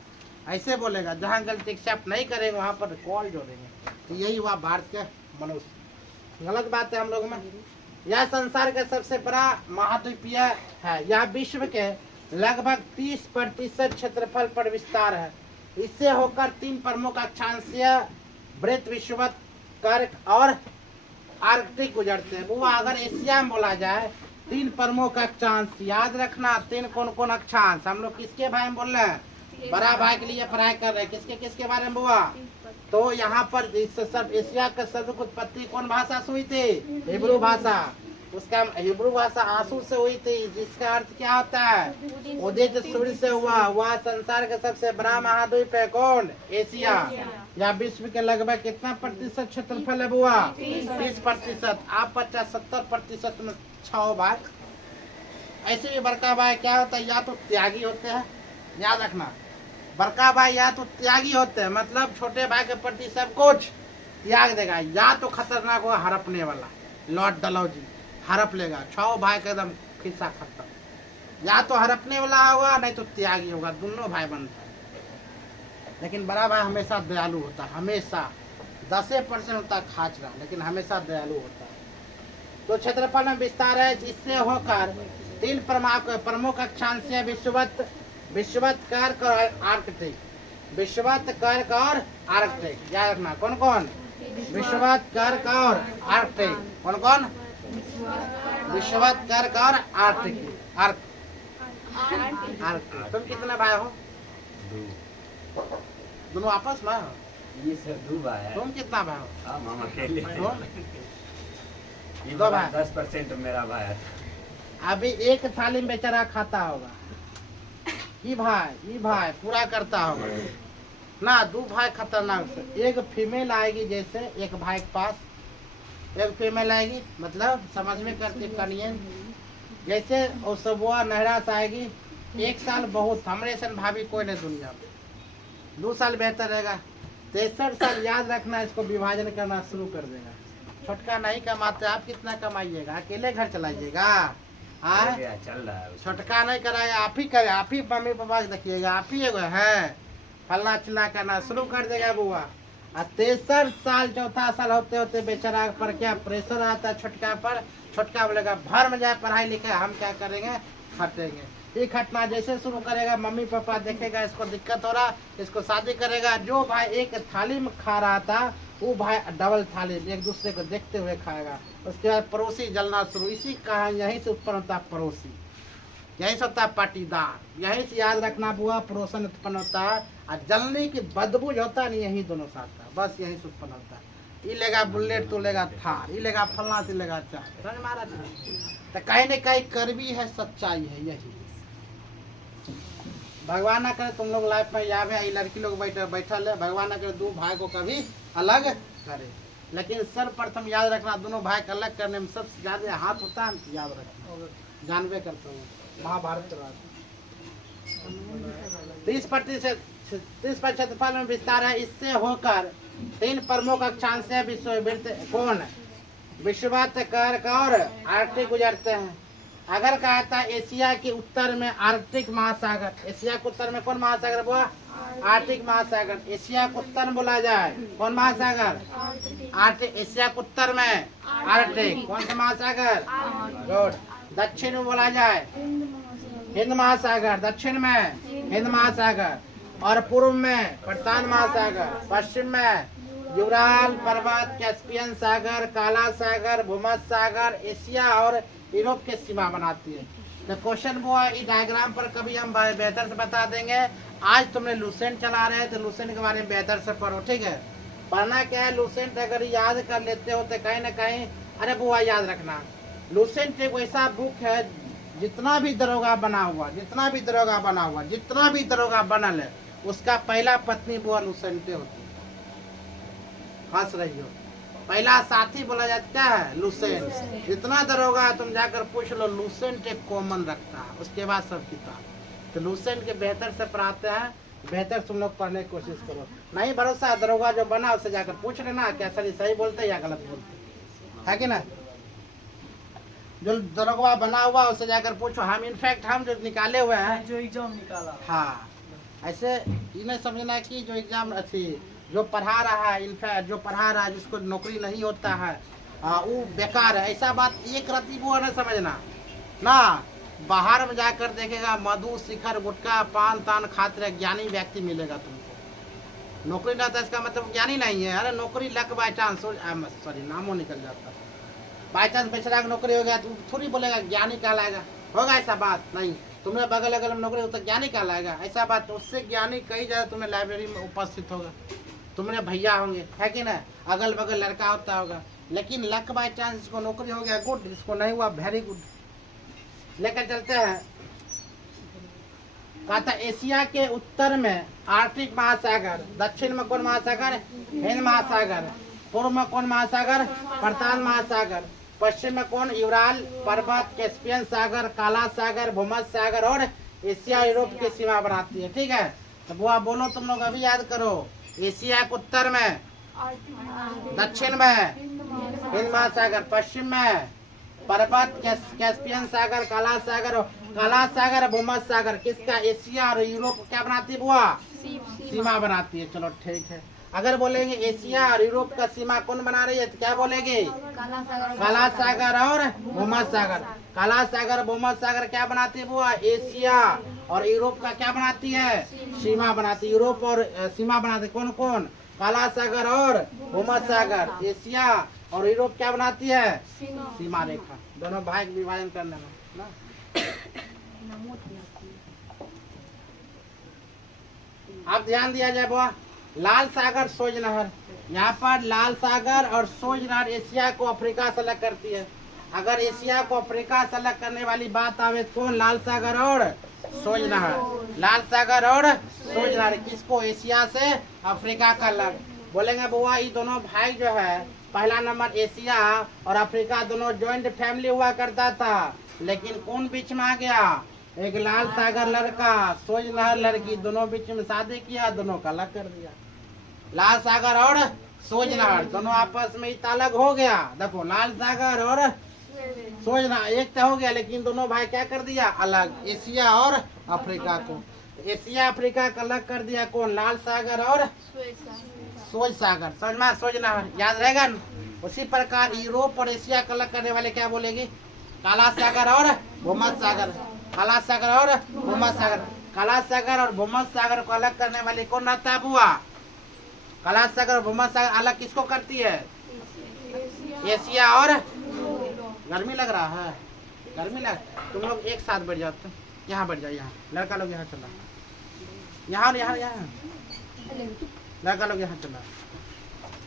ऐसे बोलेगा। जहाँ गलती एक्सेप्ट नहीं करेंगे वहाँ पर कॉल जोड़ेंगे। तो यही हुआ भारत के मनुष्य। गलत बात है हम लोग में। यह संसार का सबसे बड़ा महाद्वीपीय है, यह विश्व के लगभग 30% क्षेत्रफल पर विस्तार है। इससे होकर 3 प्रमुख अक्षांशीय वृत्त विषुवत, कर्क और आर्कटिक गुजरते हैं। वो अगर एशिया में बोला जाए 3 प्रमुख अक्षांश, याद रखना 3 कौन कौन अक्षांश। हम लोग किसके बारे में बोल रहे हैं, बड़ा भाई के लिए पढ़ाई कर रहे हैं, किसके किसके बारे में हुआ। तो यहाँ पर सब एशिया का शब्द की उत्पत्ति कौन भाषा से हुई थी, हिब्रू भाषा। उसका हिब्रू भाषा आंसू से हुई थी, जिसका अर्थ क्या होता है, उदित सूर्य से हुआ। वह संसार का सबसे बड़ा महाद्वीप है कौन, एशिया। या विश्व के लगभग कितना प्रतिशत क्षेत्रफल है बुआ, 30%। आप 50-70% में 6 भाग। ऐसे भी बड़का भाई क्या होता है, या तो त्यागी होते हैं, याद रखना, बड़का भाई या तो त्यागी होते हैं, मतलब छोटे भाई के प्रति सब कुछ त्याग देगा, या तो खतरनाक होगा हड़पने वाला, लॉर्ड डलहौजी हड़प लेगा। 6 भाई का एकदम खिस्सा खत्म, या तो हड़पने वाला होगा नहीं तो त्यागी होगा, दोनों भाई बनता है। लेकिन बड़ा भाई हमेशा दयालु होता है, हमेशा 10% होता है खाचरा, लेकिन हमेशा दयालु होता है। तो क्षेत्रफल में विस्तार है, इससे होकर 3 प्रमुख अक्षांशीय विषुवत, कर्क और आर्कटिक। विषुवत, कर्क और आर्कटिक याद रखना। कौन कौन, विषुवत, कर्क और आर्कटिक। कौन कौन, विषुवत, कर्क और आर्कटिक। आर्कटिक। तुम कितने भाई हो, दोनों आपस में हो, ये सब 2 भाई है। तुम कितना भाई हो, हम अकेले हैं। ये 2 भाई। 10% मेरा भाई है। अभी एक थाली में बेचारा खाता होगा, ये भाई पूरा करता होगा ना। 2 भाई खतरनाक से, एक फीमेल आएगी, जैसे एक भाई के पास एक फीमेल आएगी, मतलब समझ में करती कनियन, जैसे और सब नहरा से आएगी। 1 साल बहुत, हमरे सन भाभी कोई नहीं दुनिया में। 2 साल बेहतर रहेगा, 63 साल याद रखना, इसको विभाजन करना शुरू कर देगा। छोटका नहीं कमाते, आप कितना कमाइएगा, अकेले घर चलाइएगा। चल रहा है छोटका नहीं कराएगा, आप ही करे, आप ही मम्मी पापा के देखिएगा, आप ही एगो है फलना चिल्ला करना शुरू कर देगा बुआ। और 63 साल 4था साल होते होते बेचारा पर क्या प्रेशर आता है छोटका पर। छोटका बोलेगा भर में जाए पढ़ाई लिखाई, हम क्या करेंगे, खटेंगे। ये खटना जैसे शुरू करेगा, मम्मी पापा देखेगा इसको दिक्कत हो रहा, इसको शादी करेगा। जो भाई एक थाली में खा रहा था, वो भाई डबल थाली एक दूसरे को देखते हुए खाएगा। उसके बाद पड़ोसी जलना शुरू। इसी कहानी यहीं से उत्पन्न होता है पड़ोसी। यही से होता है पाटीदार। यही से याद रखना बुआ, पड़ोसन उत्पन्न होता है और जलने की बदबू जो होता है नहीं, यही दोनों से आता है, बस यही से उत्पन्न होता है। ये लेगा बुलेट तो लेगा थार, ये लेगा फलना तो लेगा चार, समझ में आ रहा है? तो कहीं न कहीं करवी है, सच्चाई है यही। भगवान ना करे तुम लोग लाइफ में याद है, ये लड़की लोग बैठल है, भगवान ना करे दो भाई को कभी अलग करे। लेकिन सर्वप्रथम याद रखना, दोनों भाई को अलग करने में सबसे ज्यादा हाथ होता है, याद रखना, जानबे करते हो महाभारत के बाद 30% फल में विस्तार है। इससे होकर 3 प्रमुख अक्षांश से विश्ववृत्त कौन विश्ववत कर और आर्कटिक गुजरते हैं। अगर कहा था एशिया के उत्तर में आर्कटिक महासागर, एशिया के उत्तर में कौन महासागर बोला? आर्कटिक महासागर। एशिया के उत्तर में बोला जाए कौन महासागर? आर्कटिक। एशिया के उत्तर में आर्कटिक। कौन सा महासागर? गुड। दक्षिण में बोला जाए हिंद महासागर, दक्षिण में हिंद महासागर और पूर्व में प्रशांत महासागर, पश्चिम में यूराल पर्वत, कैस्पियन सागर, काला सागर, भूमध्य सागर एशिया और यूरोप की सीमा बनाती है। तो क्वेश्चन वो है, इस डायग्राम पर कभी हम बेहतर से बता देंगे। आज तुमने लूसेंट चला रहे हैं तो लूसेंट के बारे में बेहतर से पढ़ो, ठीक है? पढ़ना क्या है, लूसेंट अगर याद कर लेते हो तो कहीं ना कहीं, अरे बुआ याद रखना, लूसेंट एक ऐसा बुक है, जितना भी दरोगा बना हुआ, जितना भी दरोगा बना हुआ, जितना भी दरोगा बनल है, उसका पहला पत्नी बुआ लूसेंटे होती है। हंस रही हो, पहला साथी बोला जाता है लूसेंट। जितना दरोगा तुम जाकर पूछ लो, लूसेंट एक कॉमन रखता है, उसके बाद सब किताब। तो लूसेंट के बेहतर से पढ़ाते हैं, बेहतर तुम लोग पढ़ने की कोशिश करो। नहीं भरोसा, दरोगा जो बना उससे जाकर पूछ लेना क्या सही बोलते या गलत बोलते, है कि ना? जो दरोगा बना हुआ उससे जाकर पूछो। हम इनफैक्ट हम जो निकाले हुए हैं, जो एग्जाम निकाला, हाँ, ऐसे ये नहीं समझना कि जो एग्जाम अच्छी जो पढ़ा रहा है, इनफैक्ट जो पढ़ा रहा है जिसको नौकरी नहीं होता है वो बेकार है, ऐसा बात एक रत्ती वो न समझना ना। बाहर में जाकर देखेगा मधु शिखर गुटखा पान तान खाते रहे ज्ञानी व्यक्ति मिलेगा तुमको। नौकरी ना था इसका मतलब ज्ञानी नहीं है। अरे नौकरी लक बाई चांस, सॉरी नामों निकल जाता है, बाई चांस बेचारा की नौकरी हो गया तो थोड़ी बोलेगा ज्ञानी कहलाएगा, होगा ऐसा बात नहीं। तुमने बगल अगल में नौकरी हो तो ज्ञानी कहलाएगा, ऐसा बात। उससे ज्ञानी कई जगह तुम्हें लाइब्रेरी में उपस्थित होगा, तुमने भैया होंगे, है कि ना? अगल बगल लड़का होता होगा। लेकिन लक बाई चांस जिसको नौकरी हो गया गुड, जिसको नहीं हुआ वेरी गुड। लेकर चलते हैं, कहा था एशिया के उत्तर में आर्कटिक महासागर, दक्षिण में कौन महासागर? हिंद महासागर, पूर्व में कौन महासागर? प्रशांत महासागर, पश्चिम में कौन? यूराल पर्वत, कैस्पियन सागर, काला सागर, भूमध्य सागर और एशिया यूरोप की सीमा बनाती है, ठीक है? तो बुआ बोलो तुम लोग, अभी याद करो। एशिया के उत्तर में, दक्षिण में हिंद महासागर, पश्चिम में पर्वत, कैस्पियन सागर, काला सागर, भूमध्य सागर किसका? एशिया और यूरोप क्या बनाती है बुआ? सीमा बनाती है। चलो ठीक है। अगर बोलेंगे एशिया और यूरोप का सीमा कौन बना रही है तो क्या बोलेंगे? काला सागर और भूमध्य सागर। काला सागर भूमध्य सागर क्या बनाती है बुआ? एशिया और यूरोप का क्या बनाती है? सीमा बनाती है। यूरोप और सीमा बनाती है कौन कौन? काला सागर और भूमध्य सागर। एशिया और यूरोप क्या बनाती है? सीमा रेखा। दोनों भाग विभाजन करने में ना। आप ध्यान दिया जाए बुआ, लाल सागर सोज नहर, यहाँ पर लाल सागर और सोज नहर एशिया को अफ्रीका से अलग करती है। अगर एशिया को अफ्रीका से अलग करने वाली बात आवे तो कौन? लाल सागर और सोज नहर। लाल सागर और सोज नहर किसको? एशिया से अफ्रीका का अलग। बोलेंगे बुआ ये दोनों भाई जो है, पहला नंबर एशिया और अफ्रीका दोनों ज्वाइंट फैमिली हुआ करता था, लेकिन कौन बीच में आ गया? एक लाल सागर लड़का, सोज नहर लड़की, दोनों बीच में शादी किया, दोनों का अलग कर दिया। लाल सागर और सोज नहर दोनों आपस में अलग हो गया। देखो लाल सागर और सोज नहर एक तो हो गया, लेकिन दोनों भाई क्या कर दिया? अलग। एशिया और अफ्रीका को, एशिया अफ्रीका का अलग कर दिया कौन? लाल सागर और सोज सागर। समझ में? सोज नहर याद रहेगा न? उसी प्रकार यूरोप और एशिया का अलग करने वाले क्या बोलेंगे? काला सागर और भूमध्य सागर। काला सागर और भूमध्य सागर। काला सागर और भूमध्य सागर को अलग करने वाली कौन रहता है बुआ? काला सागर और भूमध्य सागर अलग किसको करती है? एशिया और। गर्मी लग रहा है? गर्मी लग, तुम लोग एक साथ बैठ जाते। यहाँ बैठ जाओ, यहाँ लड़का लोग यहाँ चला, यहाँ यहाँ यहाँ लड़का लोग यहाँ चला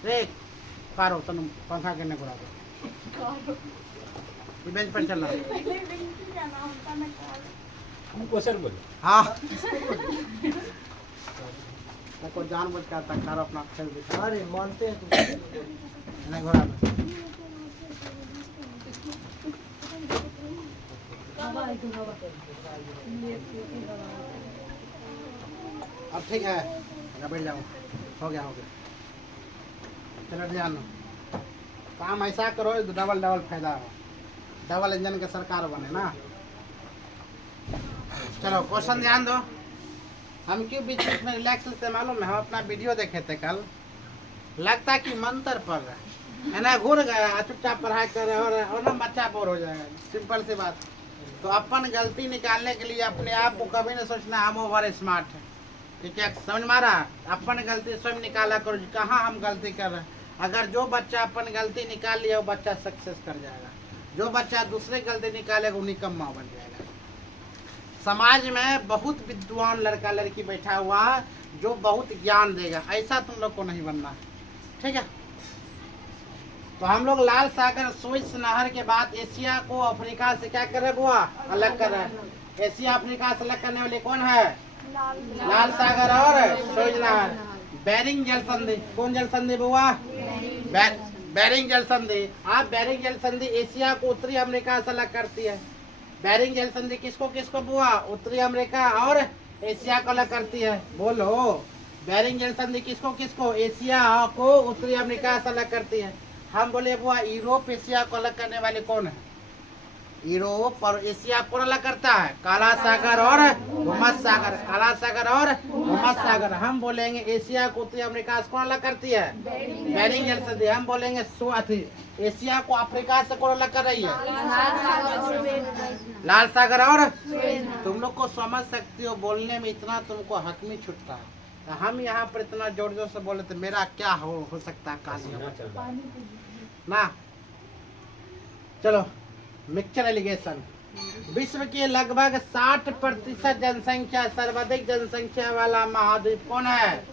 रे पारो तनु पंखा के ने गुड़ा दो ये बेंच पर चला। हमको सर बोलो। हाँ को जान बुझ कर तक खारो अपना खेल दिखा अरे मानते हैं तुम। नहीं घोड़ा में अब ठीक है बैठ जाओ, हो गया चलो ध्यान दो। काम ऐसा करो डबल डबल फायदा हो, डबल इंजन के सरकार बने ना। चलो क्वेश्चन ध्यान दो। हम क्यों बीच बीच में रिलैक्स लेते मालूम है? हम अपना वीडियो देखे थे कल, लगता कि मंत्र पढ़ रहे है ना, घूर गया चुपचाप पढ़ाई कर रहे और ना बच्चा बोर हो जाएगा, सिंपल सी बात। तो अपन गलती निकालने के लिए अपने आप को कभी नहीं सोचना हम ओवर स्मार्ट है, ठीक है? समझ मारा? अपन गलती स्वयं निकाला करो कहाँ हम गलती कर रहे हैं। अगर जो बच्चा अपन गलती निकाल लिया वो बच्चा सक्सेस कर जाएगा, जो बच्चा दूसरे गलती निकालेगा वो निकम्मा बन जाएगा। समाज में बहुत विद्वान लड़का लड़की बैठा हुआ है जो बहुत ज्ञान देगा, ऐसा तुम लोग को नहीं बनना, ठीक है? तो हम लोग लाल सागर स्विस नहर के बाद एशिया को अफ्रीका से क्या कर रहे बुआ? अलग कर रहे हैं। एशिया अफ्रीका से अलग करने वाले कौन है? लाल सागर और स्विस नहर। बेरिंग जल संधि, कौन जल संधि बुआ? बेरिंग जल संधि। आप बेरिंग जल संधि एशिया को उत्तरी अमेरिका से अलग करती है। बेरिंग जल संधि किसको किसको बुआ? उत्तरी अमेरिका और एशिया को अलग करती है। बोलो बेरिंग जल संधि किसको किसको? एशिया को उत्तरी अमेरिका से अलग करती है। हम बोले बुआ यूरोप एशिया को अलग करने वाले कौन है? यूरोप और एशिया को अलग करता है काला सागर और भूमध्य सागर। काला सागर और भूमध्य सागर। हम बोलेंगे एशिया को उत्तरी अमेरिका से कौन अलग करती है? बेरिंग जल संधि। हम बोलेंगे एशिया को अफ्रीका से कौन अलग कर रही है? लाल सागर और तुम लोग को समझ सकती हो, बोलने में इतना तुमको हक में छुटता है। हम यहाँ पर इतना जोर जोर से बोले तो मेरा क्या हो सकता है काल ना। चलो मिक्सचर एलिगेशन। विश्व के लगभग 60% जनसंख्या, सर्वाधिक जनसंख्या वाला महाद्वीप कौन है?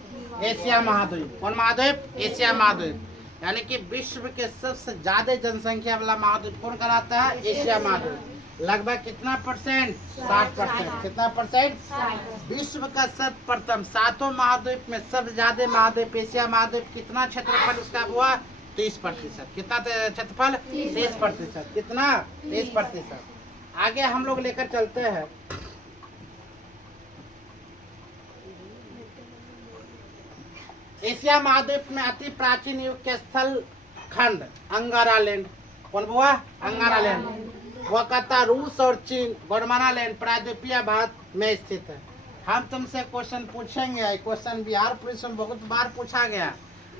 एशिया महाद्वीप। कौन महाद्वीप? एशिया महाद्वीप। यानी कि विश्व के सबसे ज्यादा जनसंख्या वाला महाद्वीप कौन कहलाता है? एशिया महाद्वीप। लगभग कितना परसेंट? 60%। कितना परसेंट? विश्व का सर्वप्रथम 7 महाद्वीप में सबसे ज्यादा महाद्वीप एशिया महाद्वीप। कितना क्षेत्रफल उसका हुआ? 30%। कितना क्षेत्रफल? 30%। कितना? 30%। आगे हम लोग लेकर चलते हैं। एशिया महाद्वीप में अति प्राचीन युग के स्थल खंड अंगारा लैंड। कौन हुआ? अंगारा लैंड। वह कहता रूस और चीन गोंडवाना लैंड प्रायद्वीपीय भारत में स्थित है। हम तुमसे क्वेश्चन पूछेंगे, क्वेश्चन बिहार पुलिस में बहुत बार पूछा गया।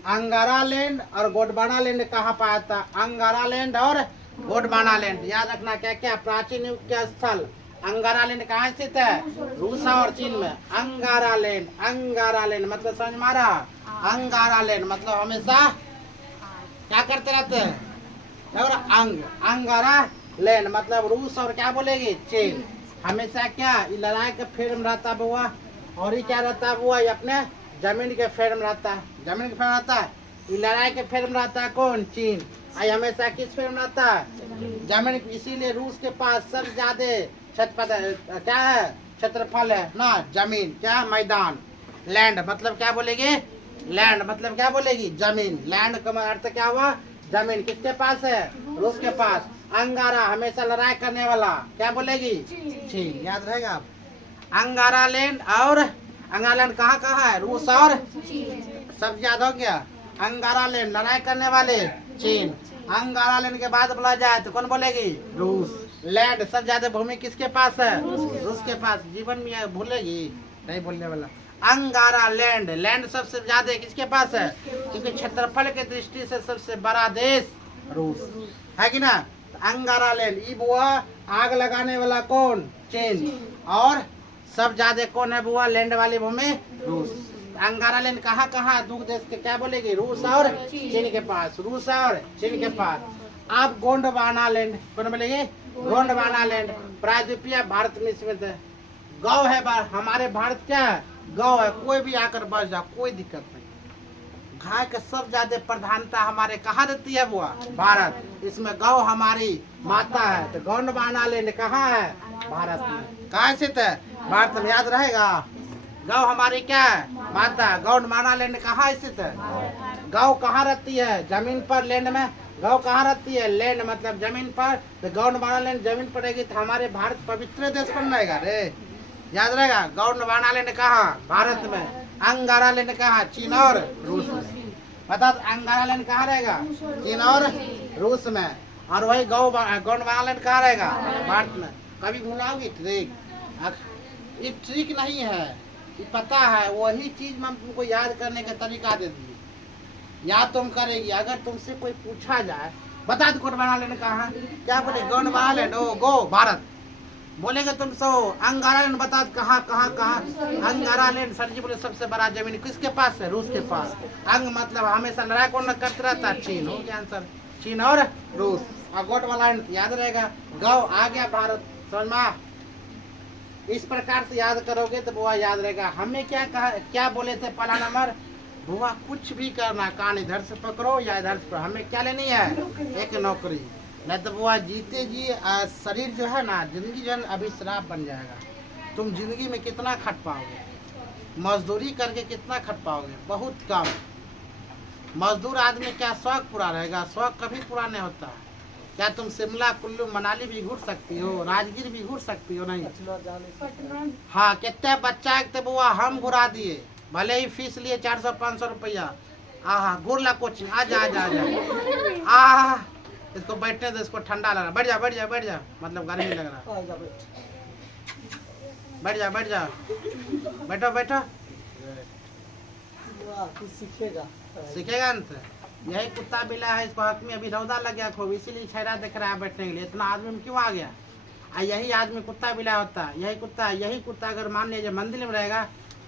अंगारा लैंड और गोंडवाना लैंड कहाँ पाया था? अंगारा लैंड और गोंडवाना लैंड। याद रखना क्या क्या प्राचीन युग के स्थल। अंगारा लैंड कहाँ स्थित है? रूस और चीन में। अंगारा लैंड, अंगारा लैंड मतलब समझ मारा? अंगारा लैंड मतलब हमेशा क्या करते रहते हैं? और अंगारा लैंड मतलब रूस और क्या बोलेगी? चीन। हमेशा क्या लड़ाई के फेर में रहता बुआ, और ये क्या रहता बुआ? ये अपने जमीन के फेर में रहता है। जमीन के फेर में रहता है, ये लड़ाई के फेर में रहता है कौन? चीन। आई हमेशा किस फेर में रहता है? जमीन। इसीलिए रूस के पास सबसे ज्यादा क्या है? क्षेत्रफल है ना, जमीन। क्या? मैदान। लैंड मतलब क्या बोलेगी? लैंड मतलब क्या बोलेगी? जमीन। लैंड का अर्थ क्या हुआ? जमीन। किसके पास है? रूस के पास। अंगारा हमेशा लड़ाई करने वाला क्या बोलेगी? चीन। याद रहेगा आप? अंगारा लैंड और अंगारा लैंड कहाँ कहाँ है? रूस और सब याद हो गया। अंगारा लैंड लड़ाई करने वाले चीन। अंगारा लैंड के बाद बोला जाए तो कौन बोलेगी? रूस। लैंड सब ज्यादा भूमि किसके पास है? रूस के पास। जीवन में भूलेगी नहीं बोलने वाला। अंगारा लैंड, लैंड सबसे ज्यादा किसके पास है? क्योंकि क्षेत्रफल के दृष्टि से सबसे बड़ा देश रूस है कि ना। अंगारा लैंड। ई बुआ आग लगाने वाला कौन? चीन। और सब ज्यादा कौन है बुआ? लैंड वाली भूमि रूस। अंगारा लैंड कहाँ कहाँ? दो देश के क्या बोलेगी? रूस और चीन के पास। रूस और चीन के पास। अब गोंडवाना लैंड कौन बोलेगी? गोंडवाना लैंड प्रायद्वीपीय भारत में स्थित है। गौ है हमारे भारत क्या है, गौ है, कोई भी आकर बस जाओ, कोई दिक्कत नहीं। गाय का सब ज्यादा प्रधानता हमारे कहाँ रहती है बुआ, भारत। इसमें गौ हमारी माता है, तो गौंड वाणालैंड कहाँ है, भारत में। कहाँ स्थित है, भारत में, याद रहेगा। गौ हमारी क्या है, माता। गौंड वाणालैंड कहाँ स्थित है, गौ कहाँ रहती है, जमीन पर, लैंड में। गौ कहाँ रहती है, लैंड मतलब जमीन पर, तो गौंड वाणालैंड जमीन पर रहेगी, तो हमारे भारत पवित्र देश बन रहेगा रे, याद रहेगा। गौंड वाणालैंड कहाँ, भारत में। अंगारालैंड कहाँ, चीन और रूस में। बता अंगारालैंड कहाँ रहेगा, चीन और रूस में। और वही गौंड वाणालैंड कहाँ रहेगा, भारत में। कभी भूलाओगी ट्रिक, ये ट्रिक नहीं है, ये पता है। वही चीज मैं तुमको याद करने का तरीका दे दिए, याद तुम करेगी। अगर तुमसे कोई पूछा जाए, बता दो गौंड वाणालैंड कहाँ, क्या बोले, गौंड वाणालैंड, ओ गो भारत। बोलेंगे तुम सो अंगारालैंड, बता कहाँ कहाँ कहाँ। अंगारालैंड सर जी बोले सबसे बड़ा जमीन किसके पास है, रूस के पास। अंग मतलब हमेशा लड़ाई कौन करते रहता है, चीन। हो गया आंसर, चीन और रूस। और गौंड वाणालैंड याद रहेगा, गौ आ गया भारत, समझ में। इस प्रकार से याद करोगे तो बुआ याद रहेगा। हमें क्या कहा, क्या बोले थे पहला नंबर, बुआ कुछ भी करना, कान इधर से पकड़ो या इधर से पकड़ो, हमें क्या लेनी है, एक नौकरी। नहीं तो बुआ जीते जी शरीर जो है ना, जिंदगी जो है अभी शराब बन जाएगा। तुम जिंदगी में कितना खट पाओगे, मजदूरी करके कितना खट पाओगे, बहुत कम। मजदूर आदमी क्या शौक पूरा रहेगा, शौक कभी पूरा नहीं होता है। क्या तुम शिमला कुल्लू मनाली भी घूर सकती हो, राजगीर भी घूर सकती हो, नहीं। पटना जाने से हाँ, कितने बच्चा के बुआ हम घुरा दिए, भले ही फीस लिए 400-500 रुपया। आहा घूर ला कोचिंग, आजा आजा आजा, आहा इसको बैठने दो, इसको ठंडा लग रहा, बैठ जा बैठ जा बैठ जा, मतलब गर्मी लग रहा, आ जा बैठ। बैठ जा बैठ जा, बैठो बैठो, वाह, कुछ सीखेगा। सीखेगा न तो। यही कुत्ता बिला है, इसको हक में अभी रौदा लग गया खूब, इसीलिए छहरा दिख रहा है बैठने के लिए। इतना आदमी में क्यों आ गया, यही आदमी कुत्ता बिला होता है, यही कुत्ता अगर मान लीजिए मंदिर में रहेगा,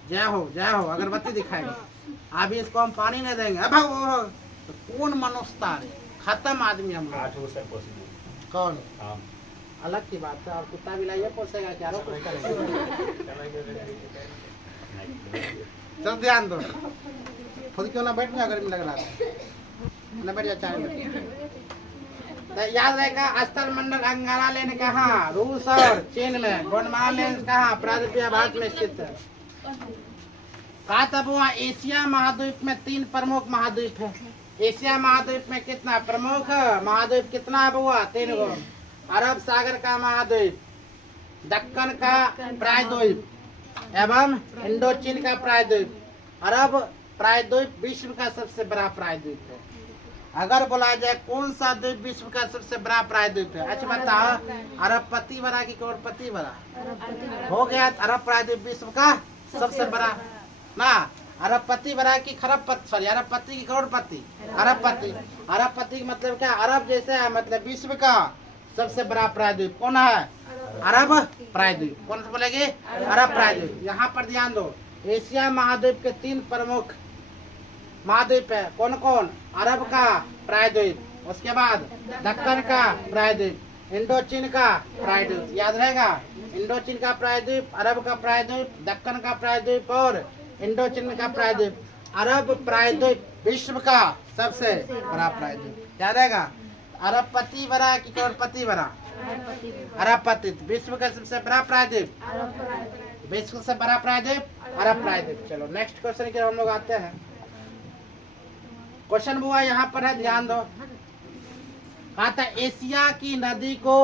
जय हो अगरबत्ती दिखाएगा, अभी इसको हम पानी नहीं देंगे, अब तो कौन मनुष्यता रे, खत्म आदमी हम लोग। 8 से पॉसिबल कौन, हाँ अलग की बात है। और कुत्ता बिला ये पोसेगा क्या, और कुछ करेगा। चल ध्यान दो, खुद क्यों ना बैठ में, अगर लग रहा था न बैठ जा, चाय में। याद रहेगा, स्थल मंडल अंगारालैंड कहाँ, रूस और चीन में। गौंड वाणालैंड कहाँ, प्रायद्वीपीय भारत में स्थित है। कहा था बुआ, एशिया महाद्वीप में 3 प्रमुख महाद्वीप है। एशिया महाद्वीप में कितना प्रमुख महाद्वीप, कितना है बुआ, 3 गो। अरब सागर का महाद्वीप, दक्कन का प्रायद्वीप एवं इंडोचीन का प्रायद्वीप। अरब प्रायद्वीप विश्व का सबसे बड़ा प्रायद्वीप है। अगर बोला जाए कौन सा द्वीप विश्व का सबसे बड़ा प्रायद्वीप है, अच्छा बताओ, अरबपति बड़ा कि करोड़पति बड़ा, हो गया। अरब प्रायद्वीप विश्व का सबसे बड़ा ना, अरबपति बड़ा कि खरबपति, सॉरी अरबपति की करोड़पति, अरबपति। अरबपति का मतलब क्या, अरब जैसे है, मतलब विश्व का सबसे बड़ा प्रायद्वीप कौन है, अरब प्रायद्वीप। कौन सा बोलेंगे, अरब प्रायद्वीप। यहाँ पर ध्यान दो, एशिया महाद्वीप के 3 प्रमुख महाद्वीप है, कौन कौन, अरब का प्रायद्वीप, उसके बाद दक्कन का प्रायद्वीप, इंडोचीन का प्रायद्वीप। याद रहेगा, इंडोचीन का प्रायद्वीप, अरब का प्रायद्वीप, दक्कन का प्रायद्वीप और इंडोचीन का प्रायद्वीप। अरब प्रायद्वीप विश्व का सबसे बड़ा प्रायद्वीप। याद रहेगा, अरबपति बड़ा कि करोड़पति बड़ा, अरबपति। विश्व का सबसे बड़ा प्रायद्वीप, विश्व से बड़ा प्रायद्वीप अरब प्रायद्वीप। चलो नेक्स्ट क्वेश्चन की हम लोग आते हैं। क्वेश्चन बुआ यहाँ पर है, ध्यान दो। कहा था एशिया की नदी को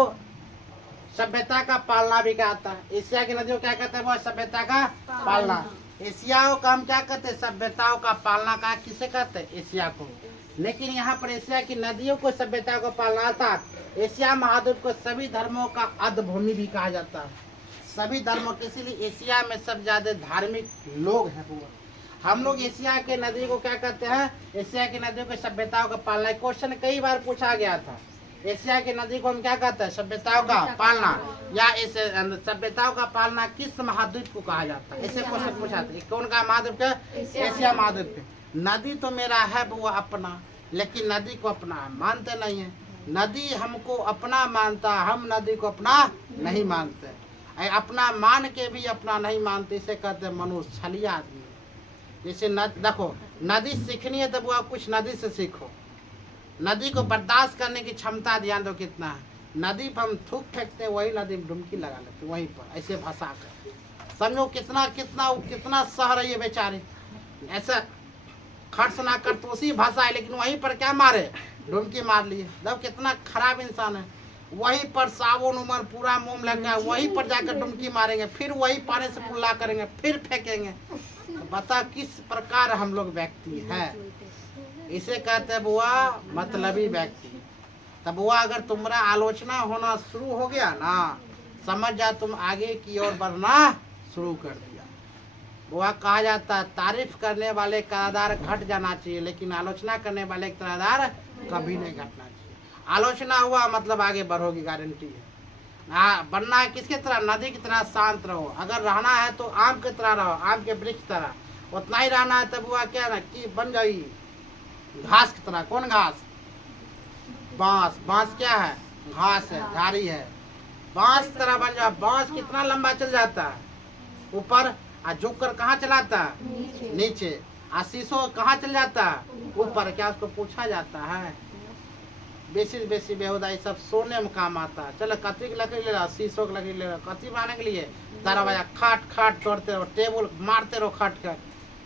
सभ्यता का पालना भी कहा था। एशिया की नदी को क्या कहते हैं, वो सभ्यता का पालना। एशियाओं का हम क्या कहते हैं, सभ्यताओं का पालना का किसे कहते हैं, एशिया को। लेकिन यहाँ पर एशिया की नदियों को सभ्यता को पालना था। एशिया महाद्वीप को सभी धर्मों का आद्य भूमि भी कहा जाता है। सभी धर्मों के, इसीलिए एशिया में सब ज्यादा धार्मिक लोग हैं पूरा। हम लोग एशिया के नदी को क्या कहते हैं, एशिया की नदियों की सभ्यताओं का पालना। क्वेश्चन कई बार पूछा गया था, एशिया की नदी को हम क्या कहते हैं, सभ्यताओं का पालना, या इस सभ्यताओं का पालना किस महाद्वीप को कहा जाता है, ऐसे क्वेश्चन पूछा था। कौन का महाद्वीप है, एशिया महाद्वीप है। नदी तो मेरा है वो अपना, लेकिन नदी को अपना मानते नहीं है। नदी हमको अपना मानता, हम नदी को अपना नहीं मानते। अपना मान के भी अपना नहीं मानते, इसे कहते हैं मनुष्य, छलिया आदमी। जैसे देखो नदी सीखनी है तो वो आप कुछ नदी से सीखो। नदी को बर्दाश्त करने की क्षमता ध्यान दो कितना है। नदी पर हम थूक फेंकते हैं, वही नदी में डुबकी लगा लेते वहीं पर, ऐसे फंसा कर। समझो कितना कितना कितना सह रही है बेचारी, ऐसा खर्च ना कर तो उसी भाषा है, लेकिन वहीं पर क्या मारे, डुबकी मार लिए। देखो कितना खराब इंसान है। वहीं पर साबुन उमर पूरा मुंह लगा, वहीं पर जाकर डुबकी मारेंगे, फिर वही पानी से कुल्ला करेंगे, फिर फेंकेंगे। तो बता किस प्रकार हम लोग व्यक्ति हैं। इसे कहते हैं बुआ मतलबी व्यक्ति। तब बुआ अगर तुम्हारा आलोचना होना शुरू हो गया ना, समझ जा तुम आगे की ओर बढ़ना शुरू कर दिया। बुआ कहा जाता है तारीफ करने वाले का आधार घट जाना चाहिए, लेकिन आलोचना करने वाले का आधार कभी नहीं घटना चाहिए। आलोचना हुआ मतलब आगे बढ़ोगी, गारंटी है। बनना है किसके तरह, नदी की तरह शांत रहो। अगर रहना है तो आम की तरह रहो, आम के वृक्ष तरह। उतना ही रहना है तब हुआ क्या ना कि बन जाएगी घास की तरह। कौन घास, बांस। बांस क्या है, घास है, झाड़ी है। बांस तरह बन जाओ। बांस कितना लंबा चल जाता है ऊपर, और झुक कर कहाँ चलाता है नीचे। और शीशो कहाँ चल जाता है ऊपर। क्या उसको पूछा जाता है। बेसी बेहुदा ये सब सोने में काम आता है। चलो कतरी की लकड़ी ले रहा, शीशो की लकड़ी ले रहा, कतरी बनाने के लिए दरवाजा खाट खाट तोड़ते रहो, टेबल मारते रहो खट कर।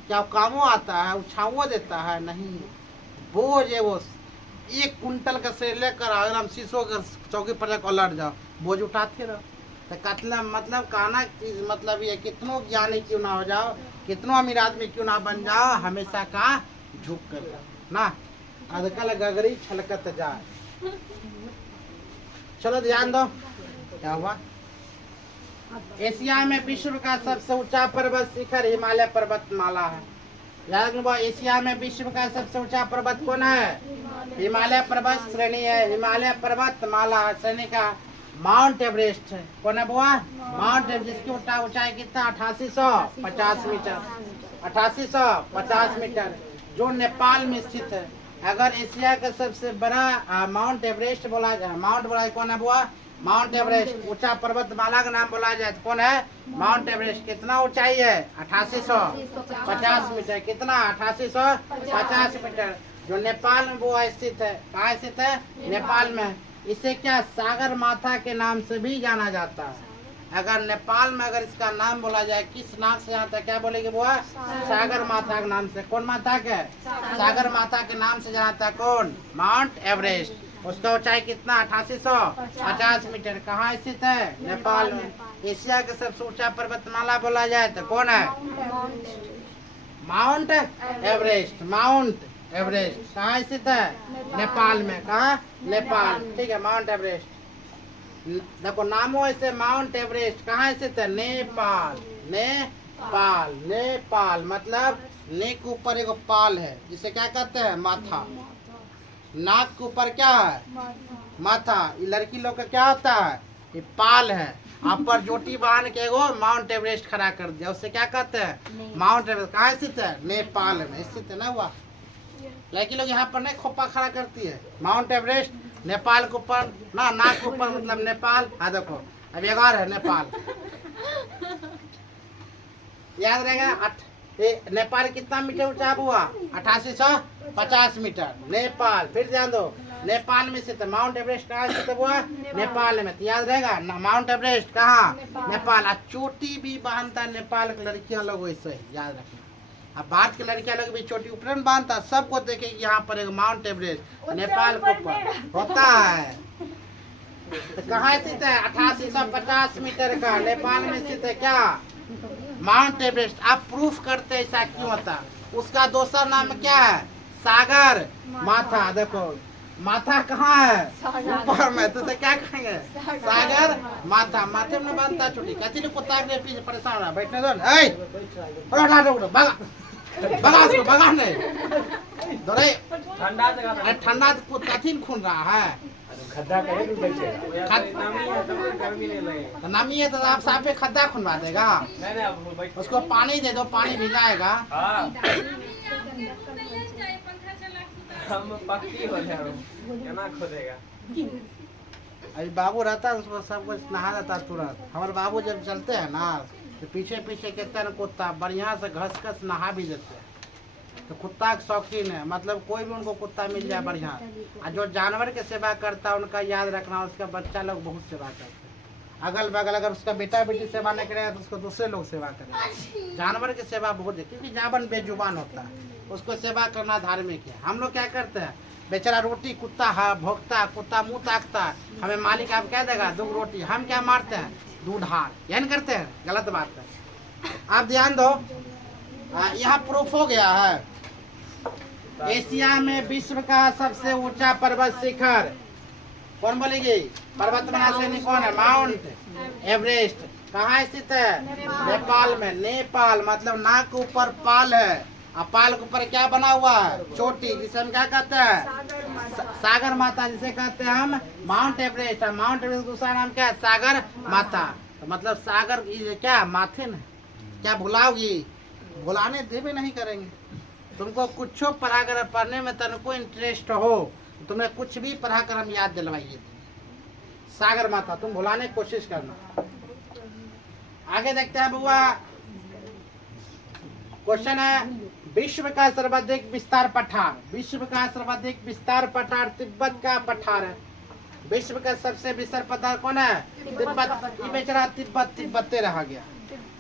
क्या कामों आता है, छाओ देता है नहीं। बोझ है वो 1 कुंटल का से लेकर अगर हम शीशो के चौकी पर जाकर लट जाओ, बोझ उठाते रहो। तो कतला मतलब कहना मतलब ये कितनों ज्ञानी क्यों ना हो जाओ, कितनों अमीर आदमी क्यों ना बन जाओ, हमेशा का झुक कर जाओ ना। अधकल गगरी छलकत जाए। चलो ध्यान दो क्या हुआ। एशिया में विश्व का सबसे ऊंचा पर्वत शिखर हिमालय पर्वतमाला है। याद रखना, एशिया में विश्व का सबसे ऊंचा पर्वत कौन है, हिमालय पर्वत श्रेणी है। हिमालय पर्वतमाला श्रेणी का माउंट एवरेस्ट है। कौन है बुआ, माउंट एवरेस्ट, जिसकी ऊंचाई कितना 8850 मीटर। 8850 मीटर, जो नेपाल में स्थित है। अगर एशिया का सबसे बड़ा माउंट एवरेस्ट बोला जाए, माउंट बोला कौन है बुआ, माउंट एवरेस्ट। ऊंचा पर्वतमाला का नाम बोला जाए तो कौन है, माउंट एवरेस्ट। कितना ऊंचाई है 8850 मीटर। कितना 8850 मीटर, जो नेपाल में वो स्थित है। कहाँ स्थित है, नेपाल में। इसे क्या सागर माथा के नाम से भी जाना जाता है। अगर नेपाल में अगर इसका नाम बोला जाए किस नाम से जानता है, क्या बोलेगी बुआ, सागर माता के नाम से। कौन माता के, सागर माता के नाम से जानता है कौन, माउंट एवरेस्ट। उसका ऊंचाई कितना 8850 मीटर। कहाँ स्थित है, नेपाल में। एशिया के सबसे ऊंचा पर्वतमाला बोला जाए तो कौन है, माउंट एवरेस्ट। माउंट एवरेस्ट कहाँ स्थित है, नेपाल में। कहाँ, नेपाल, ठीक है। माउंट एवरेस्ट देखो नामों ऐसे, माउंट एवरेस्ट कहाँ स्थित है, नेपाल। नेपाल, नेपाल मतलब ने के ऊपर एक पाल है, जिसे क्या कहते हैं, माथा। नाक के ऊपर क्या है, माथा। ये लड़की लोग का क्या होता है, ये पाल है। आप पर जोटी बांध के एगो माउंट एवरेस्ट खड़ा कर दिया, उससे क्या कहते हैं, माउंट एवरेस्ट। कहाँ स्थित है, नेपाल में स्थित है ना। हुआ लड़की लोग यहाँ पर नहीं खोपा खड़ा करती है, माउंट एवरेस्ट नेपाल के ऊपर ना, नाक के ऊपर मतलब नेपाल। हाँ देखो अब एक और है नेपाल, याद रहेगा। नेपाल कितना मीटर ऊंचा हुआ, 8850 मीटर नेपाल। फिर ध्यान दो, नेपाल में स्थित माउंट एवरेस्ट कहाँ स्थित हुआ, नेपाल में। तो याद रहेगा माउंट एवरेस्ट कहाँ, नेपाल। चोटी भी बांधता है नेपाल की लड़कियां लोग, वैसे ही याद रखना। अब भारत की लड़कियां लोग भी चोटी ऊपर बांधता, सबको देखे यहाँ पर एक माउंट एवरेस्ट नेपाल के ऊपर होता है। तो कहाँ स्थित है, 8850 मीटर का नेपाल में स्थित है क्या, माउंट एवरेस्ट। आप प्रूफ करते ऐसा क्यों होता, उसका दूसरा नाम क्या है, सागर माथा। देखो माथा कहाँ है, ऊपर में। तो क्या कहेंगे, सागर माथा। माथे में बांधता चोटी। कहती नहीं कुत्ता के पीछे परेशान रहा, बैठने दो। भगा उसको, भगा नहीं दौड़े। ठंडा जगह, ठंडा तो कठिन खून रहा है। खड्डा करे भी बैठे, नमी है तो गर्मी नहीं लगेगा। तो नमी है तो आप साफ पे खड्डा खुनवा देगा। नहीं उसको पानी दे दो, पानी भिजाएगा। हम पक्की हो जाए, क्या खोदेगा। अभी बाबू रहता है उसको सब कुछ नहा देता है तुरंत। हमारे बाबू जब चलते हैं ना तो पीछे पीछे कहते हैं ना कुत्ता बढ़िया से घस घस नहा भी देते हैं। तो कुत्ता के शौकीन है, मतलब कोई भी उनको कुत्ता मिल जाए बढ़िया। और जो जानवर के सेवा करता है उनका याद रखना, उसका बच्चा लोग बहुत सेवा करते हैं। अगल बगल अगर उसका बेटा बेटी सेवा नहीं करेगा तो उसको दूसरे लोग सेवा करेंगे। जानवर की सेवा बहुत है, क्योंकि जानवर बेजुबान होता है, उसको सेवा करना धार्मिक है। हम लोग क्या करते हैं, बेचारा रोटी कुत्ता भोगता, कुत्ता मुंह ताकता, हमें मालिक आप क्या देगा, 2 रोटी, हम क्या मारते हैं, दूध हार, यही करते हैं, गलत बात है। आप ध्यान दो, यहाँ प्रूफ हो गया है। एशिया में विश्व का सबसे ऊंचा पर्वत शिखर कौन बोलेगी, पर्वतमाला श्रेणी कौन है, माउंट एवरेस्ट। कहाँ स्थित है, नेपाल में। नेपाल मतलब नाक के ऊपर पाल है, और पाल के ऊपर क्या बना हुआ है, चोटी, जिसे हम क्या कहते हैं, सागर माता, जिसे कहते हैं हम माउंट एवरेस्ट। और माउंट एवरेस्ट दूसरा नाम क्या है, सागर माता। तो मतलब सागर क्या माथे न, क्या भुलाओगी, भुलाने दे भी नहीं करेंगे। तुमको कुछ पढ़ा कर पढ़ने में तुमको इंटरेस्ट हो, तुम्हें कुछ भी पढ़ा कर हम याद दिलवाइए। सागर माता तुम भुलाने की कोशिश करना। आगे देखते हैं बुआ, क्वेश्चन है, विश्व का सर्वाधिक विस्तार पठार। विश्व का सर्वाधिक विस्तार पठार तिब्बत का पठार है। विश्व का सबसे विस्तार पठार कौन है, तिब्बत। ये बेचारा तिब्बते रह गया।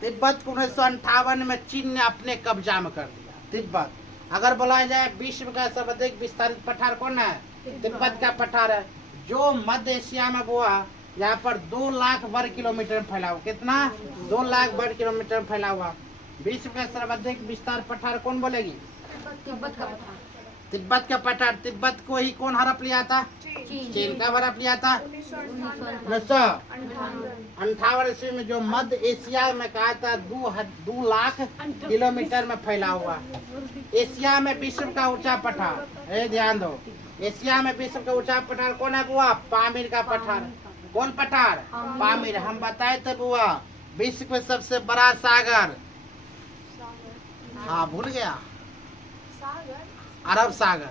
तिब्बत को 1958 में चीन ने अपने कब्जा में कर लिया। तिब्बत अगर बोला जाए विश्व का सर्वाधिक विस्तारित पठार कौन है, तिब्बत का पठार है, जो मध्य एशिया में हुआ। यहाँ पर 2 लाख वर्ग किलोमीटर में फैला हुआ। कितना, 2 लाख वर्ग किलोमीटर में फैला हुआ। विश्व का सर्वाधिक विस्तार पठार कौन बोलेगी, तिब्बत का पठार। तिब्बत का पठार। तिब्बत को ही कौन हड़प लिया था, चीन का हड़प लिया था 1958 ईस्वी में। जो मध्य एशिया में कहा था 2 लाख किलोमीटर में फैला हुआ। एशिया में विश्व का ऊंचा पठार, ध्यान दो, एशिया में विश्व का ऊंचा पठार कौन है बुआ, पामीर का पठार। कौन पठार, पामीर। हम बताए थे बुआ विश्व में सबसे बड़ा सागर, हाँ भूल गया, अरब सागर।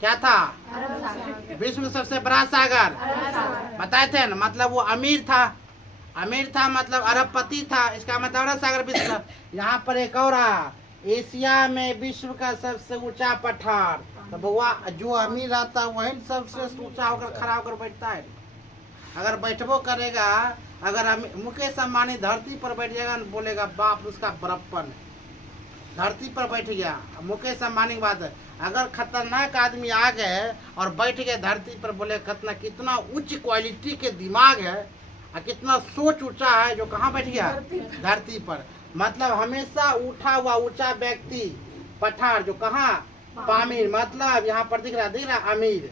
क्या था, विश्व में सबसे बड़ा सागर बताए थे ना, मतलब वो अमीर था। अमीर था मतलब अरबपति था, इसका मतलब अरब सागर विश्व का। यहाँ पर एक और एशिया में विश्व का सबसे ऊंचा पठार। तो बुआ जो अमीर रहता है वही सबसे ऊंचा होकर खड़ा होकर बैठता है। अगर बैठबो करेगा, अगर मुकेश अंबानी धरती पर बैठ जाएगा, बोलेगा बाप उसका बड़प्पन है, धरती पर बैठ गया। मुकेश अंबानी की बात है, अगर खतरनाक आदमी आ गए और बैठ गए धरती पर, बोले कितना उच्च क्वालिटी के दिमाग है और कितना सोच ऊंचा है, जो कहाँ बैठ गया, धरती पर। मतलब हमेशा उठा हुआ ऊंचा व्यक्ति पठार, जो कहाँ, पामीर। मतलब यहाँ पर दिख रहा अमीर,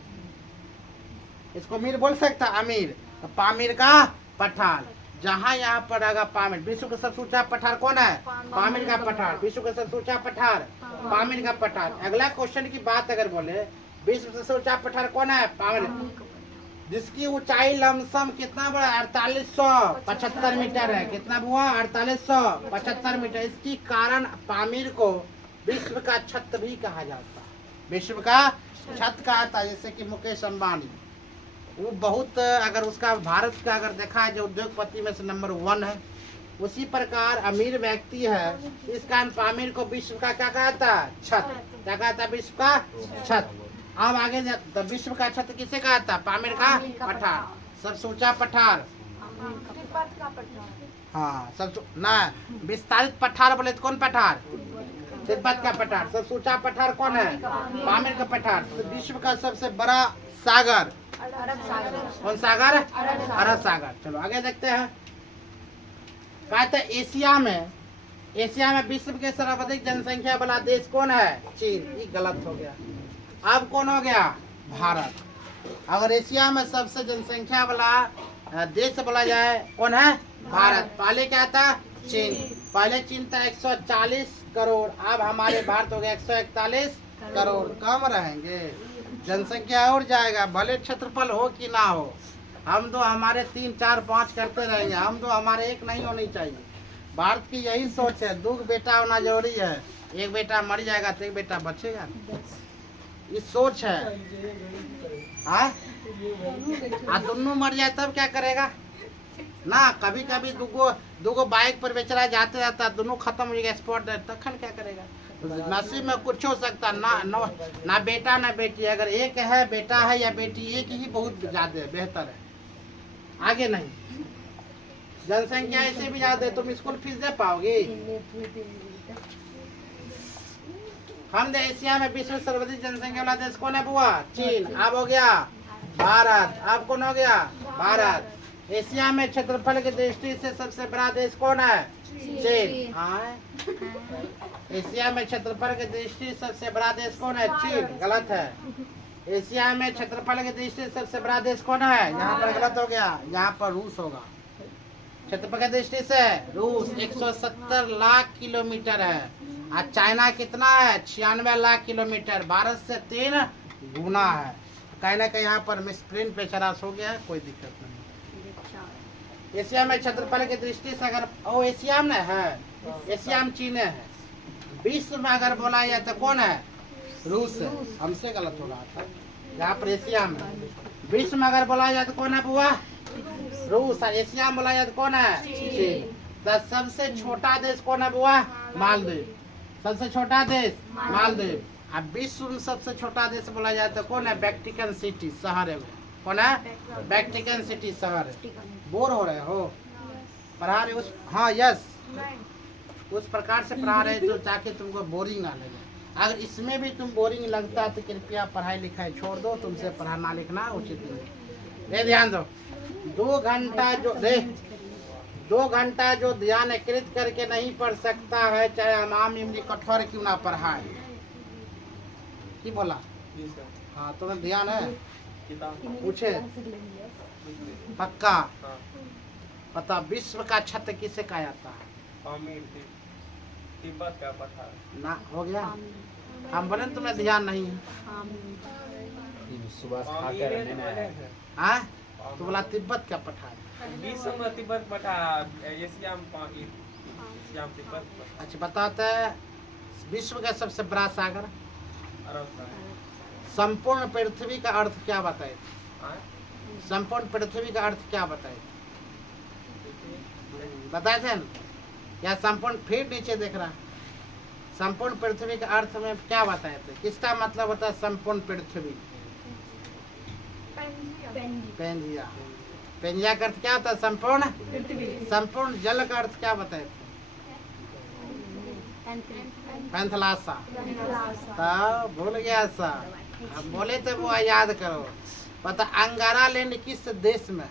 इसको अमीर बोल सकता, अमीर। तो पामीर का पठार, जहाँ यहाँ पर रहेगा पामीर। विश्व का सबसे ऊंचा पठार कौन है, पामीर का पठार। विश्व का सबसे ऊंचा पठार पामीर का पठार। अगला क्वेश्चन की बात अगर बोले, विश्व का सबसे ऊंचा पठार कौन है, पामीर, जिसकी ऊंचाई लमसम कितना बड़ा, 4875 मीटर है। कितना हुआ, 4875 मीटर। इसकी कारण पामीर को विश्व का छत भी कहा जाता है, विश्व का छत कहा था। जैसे कि मुकेश अंबानी, वो बहुत, अगर उसका भारत का अगर देखा है जो उद्योगपति में से नंबर 1 है, उसी प्रकार अमीर व्यक्ति है। इस कारण पामीर को विश्व का क्या कहता है, छत। क्या कहता है, विश्व का छत। अब आगे तो विश्व का छत किसे कहता है, पामीर का पठार, सबसे ऊंचा पठार। हाँ सब ना, विस्तारित पठार बोले तो कौन पठार, तिब्बत का पठार। सबसे ऊंचा पठार कौन है, पामीर का पठार। विश्व का सबसे बड़ा सागर, कौन सागर, अरब सागर। चलो आगे देखते हैं। कहते हैं एशिया में विश्व के सर्वाधिक जनसंख्या वाला देश कौन है, चीन। ये गलत हो गया। अब कौन हो गया, भारत। अगर एशिया में सबसे जनसंख्या वाला देश बोला जाए कौन है, भारत। पहले क्या था, चीन। पहले चीन था 140 करोड़, अब हमारे भारत हो गया 141 करोड़। कम रहेंगे, जनसंख्या और जाएगा, भले क्षेत्रफल हो कि ना हो। हम तो हमारे 3, 4, 5 करते रहेंगे, हम तो हमारे एक नहीं होनी चाहिए। भारत की यही सोच है, 2 बेटा होना जरूरी है। एक बेटा मर जाएगा तो एक बेटा बचेगा, ये सोच है। हाँ दोनों मर जाए तब क्या करेगा ना। कभी कभी दुगो बाइक पर बेचारा जाते जाता दोनों खत्म हो जाएगा स्पॉट डेथ, तखन क्या करेगा। नसीब में कुछ हो सकता ना बेटा ना बेटी। अगर एक है बेटा है या बेटी, एक ही बहुत ज्यादा बेहतर है, आगे नहीं। जनसंख्या ऐसे भी ज्यादा है, तुम स्कूल फीस दे पाओगे। हम एशिया में विश्व सर्वाधिक जनसंख्या वाला देश कौन है बुआ? चीन। अब हो गया भारत। अब कौन हो गया? भारत। एशिया में क्षेत्रफल की दृष्टि से सबसे बड़ा देश कौन है? चीन। हाँ, एशिया में क्षेत्रफल की दृष्टि से सबसे बड़ा देश कौन है? चीन। गलत है। एशिया में क्षेत्रफल की दृष्टि से सबसे बड़ा देश कौन है? यहाँ पर गलत हो गया, यहाँ पर रूस होगा। क्षेत्रफल की दृष्टि से रूस 170 लाख किलोमीटर है। आज चाइना कितना है? 96 लाख किलोमीटर, भारत से 3 गुना है। कहीं ना कहीं यहाँ पर मिसप्रिंट पे चरास हो गया है, कोई दिक्कत नहीं। एशिया में क्षेत्रफल की दृष्टि से अगर एशिया में है, एशिया में चीन है। विश्व में अगर बोला जाए तो कौन है? रूस है। हमसे गलत हो रहा था, यहाँ पर एशिया में। विश्व में अगर बोला जाए तो कौन है बुआ? रूस। एशिया में बोला जाए तो कौन है? चीन। तो सबसे छोटा देश कौन है बुआ? मालदीव। सबसे छोटा देश मालदीव। अब विश्व में सबसे छोटा देश बोला जाए तो कौन है? वेटिकन सिटी, शहर है। कौन है? वेटिकन सिटी शहर है। बोर हो रहे हो? पढ़ा रहे उस, हाँ यस, उस प्रकार से पढ़ा रहे जो ताकि तुमको बोरिंग ना लगे। अगर इसमें भी तुम बोरिंग लगता तो कृपया पढ़ाई लिखाई छोड़ दो, तुमसे पढ़ाना लिखना उचित नहीं। ये ध्यान दो, 2 घंटा जो ध्यान एकत्रित करके नहीं पढ़ सकता है, चाहे इमाम इब्न कठोर क्यों ना पढ़ाए। की बोला? हाँ, तुम्हें ध्यान है? पूछे पक्का? पता विश्व का छत्र किसे कहा जाता है? तिब्बत का पठार ना हो गया। हम बोले तुम्हें ध्यान नहीं है। हाँ, तो बोला तिब्बत का पठार। विश्व में तिब्बत पठार, एशिया में तिब्बत। अच्छा बताते हैं, विश्व का सबसे बड़ा सागर? अरब सागर। संपूर्ण पृथ्वी का अर्थ क्या बताए? संपूर्ण पृथ्वी का अर्थ क्या बताए? बताए थे ना? या संपूर्ण, फिर नीचे देख रहा, संपूर्ण पृथ्वी का अर्थ में क्या बताए थे? किसका मतलब होता है संपूर्ण पृथ्वी? पेंजिया। पेंजिया का अर्थ क्या होता है? संपूर्ण पृथ्वी। संपूर्ण जल का अर्थ क्या बताए थे? पैंथलासा। तब भूल गया सा, हम बोले थे वो याद करो। पता अंगारा लैंड किस देश में है?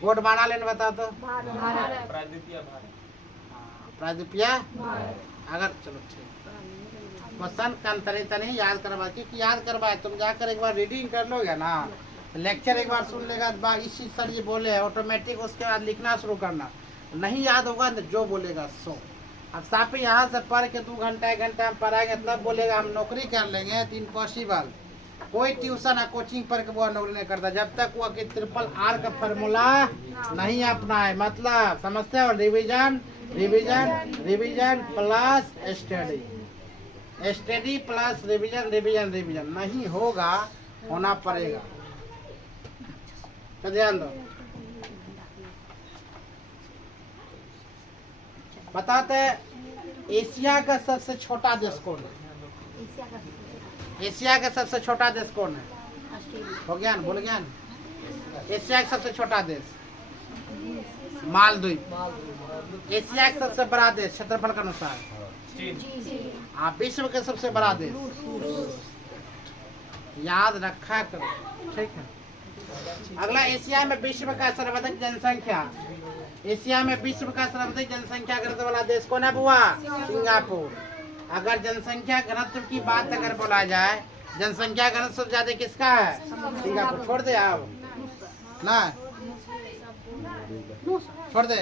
गोंडवाना लैंड बता तो। प्रायद्वीपीय। अगर चलो ठीक, क्वेश्चन कंतरित नहीं याद करवा, क्योंकि याद करवाए तुम जाकर एक बार रीडिंग कर लोगे ना, लेक्चर एक बार सुन लेगा, इसी सर ये बोले है ऑटोमेटिक, उसके बाद लिखना शुरू करना। नहीं याद होगा तो जो बोलेगा सो। अब सापी यहाँ से पढ़ के 2 घंटा 1 घंटा हम पढ़ाएंगे तब बोलेगा हम नौकरी कर लेंगे, तो इम्पॉसिबल। कोई ट्यूशन या कोचिंग पढ़ के वो नौकरी नहीं करता जब तक वो RRR का फार्मूला नहीं अपनाए। मतलब समझते हो? Revision revision revision plus study, study plus revision revision revision नहीं होगा, होना पड़ेगा। तो ध्यान दो। बताते एशिया का सबसे छोटा देश कौन है? एशिया का सबसे छोटा देश कौन है? हो गया ना, भूल गया ना? एशिया का सबसे छोटा देश मालदीव। एशिया का सबसे बड़ा देश क्षेत्रफल के अनुसार? हाँ। विश्व का सबसे बड़ा देश? याद रखा करो, ठीक है। अगला, एशिया में विश्व का सर्वाधिक जनसंख्या, एशिया में विश्व का सर्वाधिक जनसंख्या घनत्व वाला देश कौन है बुआ? सिंगापुर। अगर जनसंख्या घनत्व की बात अगर बोला जाए, जनसंख्या घनत्व सबसे ज्यादा किसका है? सिंगापुर। छोड़ दे आप ना, छोड़ दे।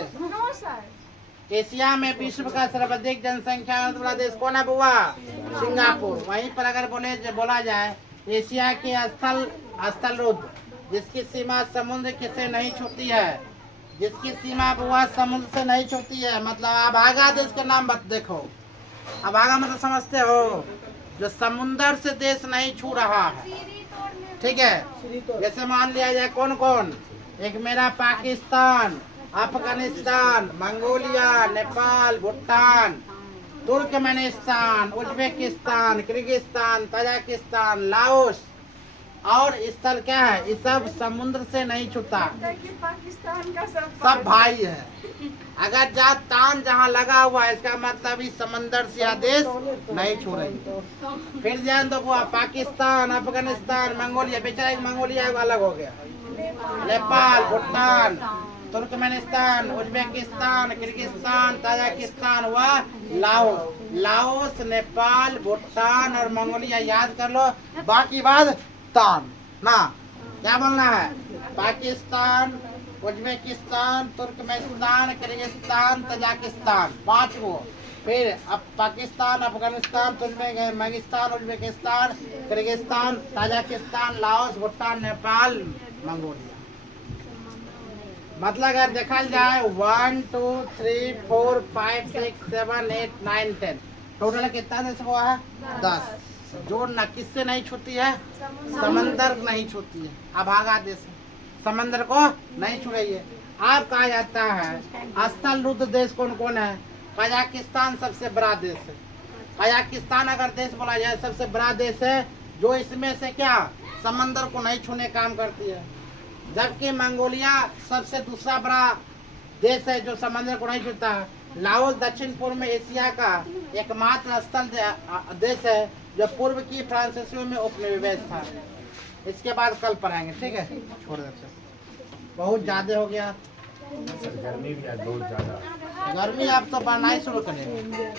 एशिया में विश्व का सर्वाधिक जनसंख्या घनत्व वाला देश कौन है बुआ? सिंगापुर। वहीं पर अगर बोला जाए एशिया के स्थल रुद्र, जिसकी सीमा समुद्र से नहीं छूती है, जिसकी सीमा बुआ समुद्र से नहीं छूती है, मतलब अभागा देश का नाम मत देखो। अभागा मतलब समझते हो? जो समुंदर से देश नहीं छू रहा है, ठीक है, जैसे मान लिया जाए कौन कौन, एक मेरा Pakistan, Afghanistan, Mongolia, Nepal, Bhutan, Turkmenistan, Uzbekistan, Kyrgyzstan, Tajikistan, Laos और स्थल क्या है, ये सब समुद्र से नहीं छूता, पाकिस्तान का सब भाई है। अगर जहाँ तान जहाँ लगा हुआ है इसका मतलब इस समंदर से यह देश नहीं छू रही। फिर ध्यान दो, पाकिस्तान, अफगानिस्तान, मंगोलिया, बेचारा मंगोलिया अलग हो गया, Nepal, Bhutan, Turkmenistan, Uzbekistan, Kyrgyzstan, Tajikistan व लाओस। लाओस, नेपाल, भूटान और मंगोलिया याद कर लो, बाकी बाद तान ना, क्या बोलना है, Pakistan, Uzbekistan, Turkmenistan, Kyrgyzstan, Tajikistan, 5 को। फिर अब Pakistan, Afghanistan, Turkmenistan, Uzbekistan, Kyrgyzstan, Tajikistan, Laos, Bhutan, Nepal, Mongolia. मतलब अगर देखा जाए 1 2 3 4 5 6 7 8 9 10 टोटल कितना देश हुआ है, 10। जोड़ना किससे नहीं छूती है, समंदर नहीं छूती है, अभागा देश है, समंदर को नहीं छू रही है। आप कहा जाता है स्थल रुद्ध देश कौन कौन है, कजाकिस्तान सबसे बड़ा देश है। कजाकिस्तान अगर देश बोला जाए सबसे बड़ा देश है, जो इसमें से क्या समंदर को नहीं छूने काम करती है। जबकि मंगोलिया सबसे दूसरा बड़ा देश है जो समंदर को नहीं छूता है। लाओस दक्षिण पूर्व में एशिया का एकमात्र स्थल देश है जो पूर्व की फ्रांसीसियों में उपनिवेश था। इसके बाद कल पढ़ाएंगे, ठीक है, छोड़ देते, बहुत ज्यादा हो गया। सर गर्मी भी है बहुत ज़्यादा। गर्मी आप तो बढ़ना ही शुरू करेंगे।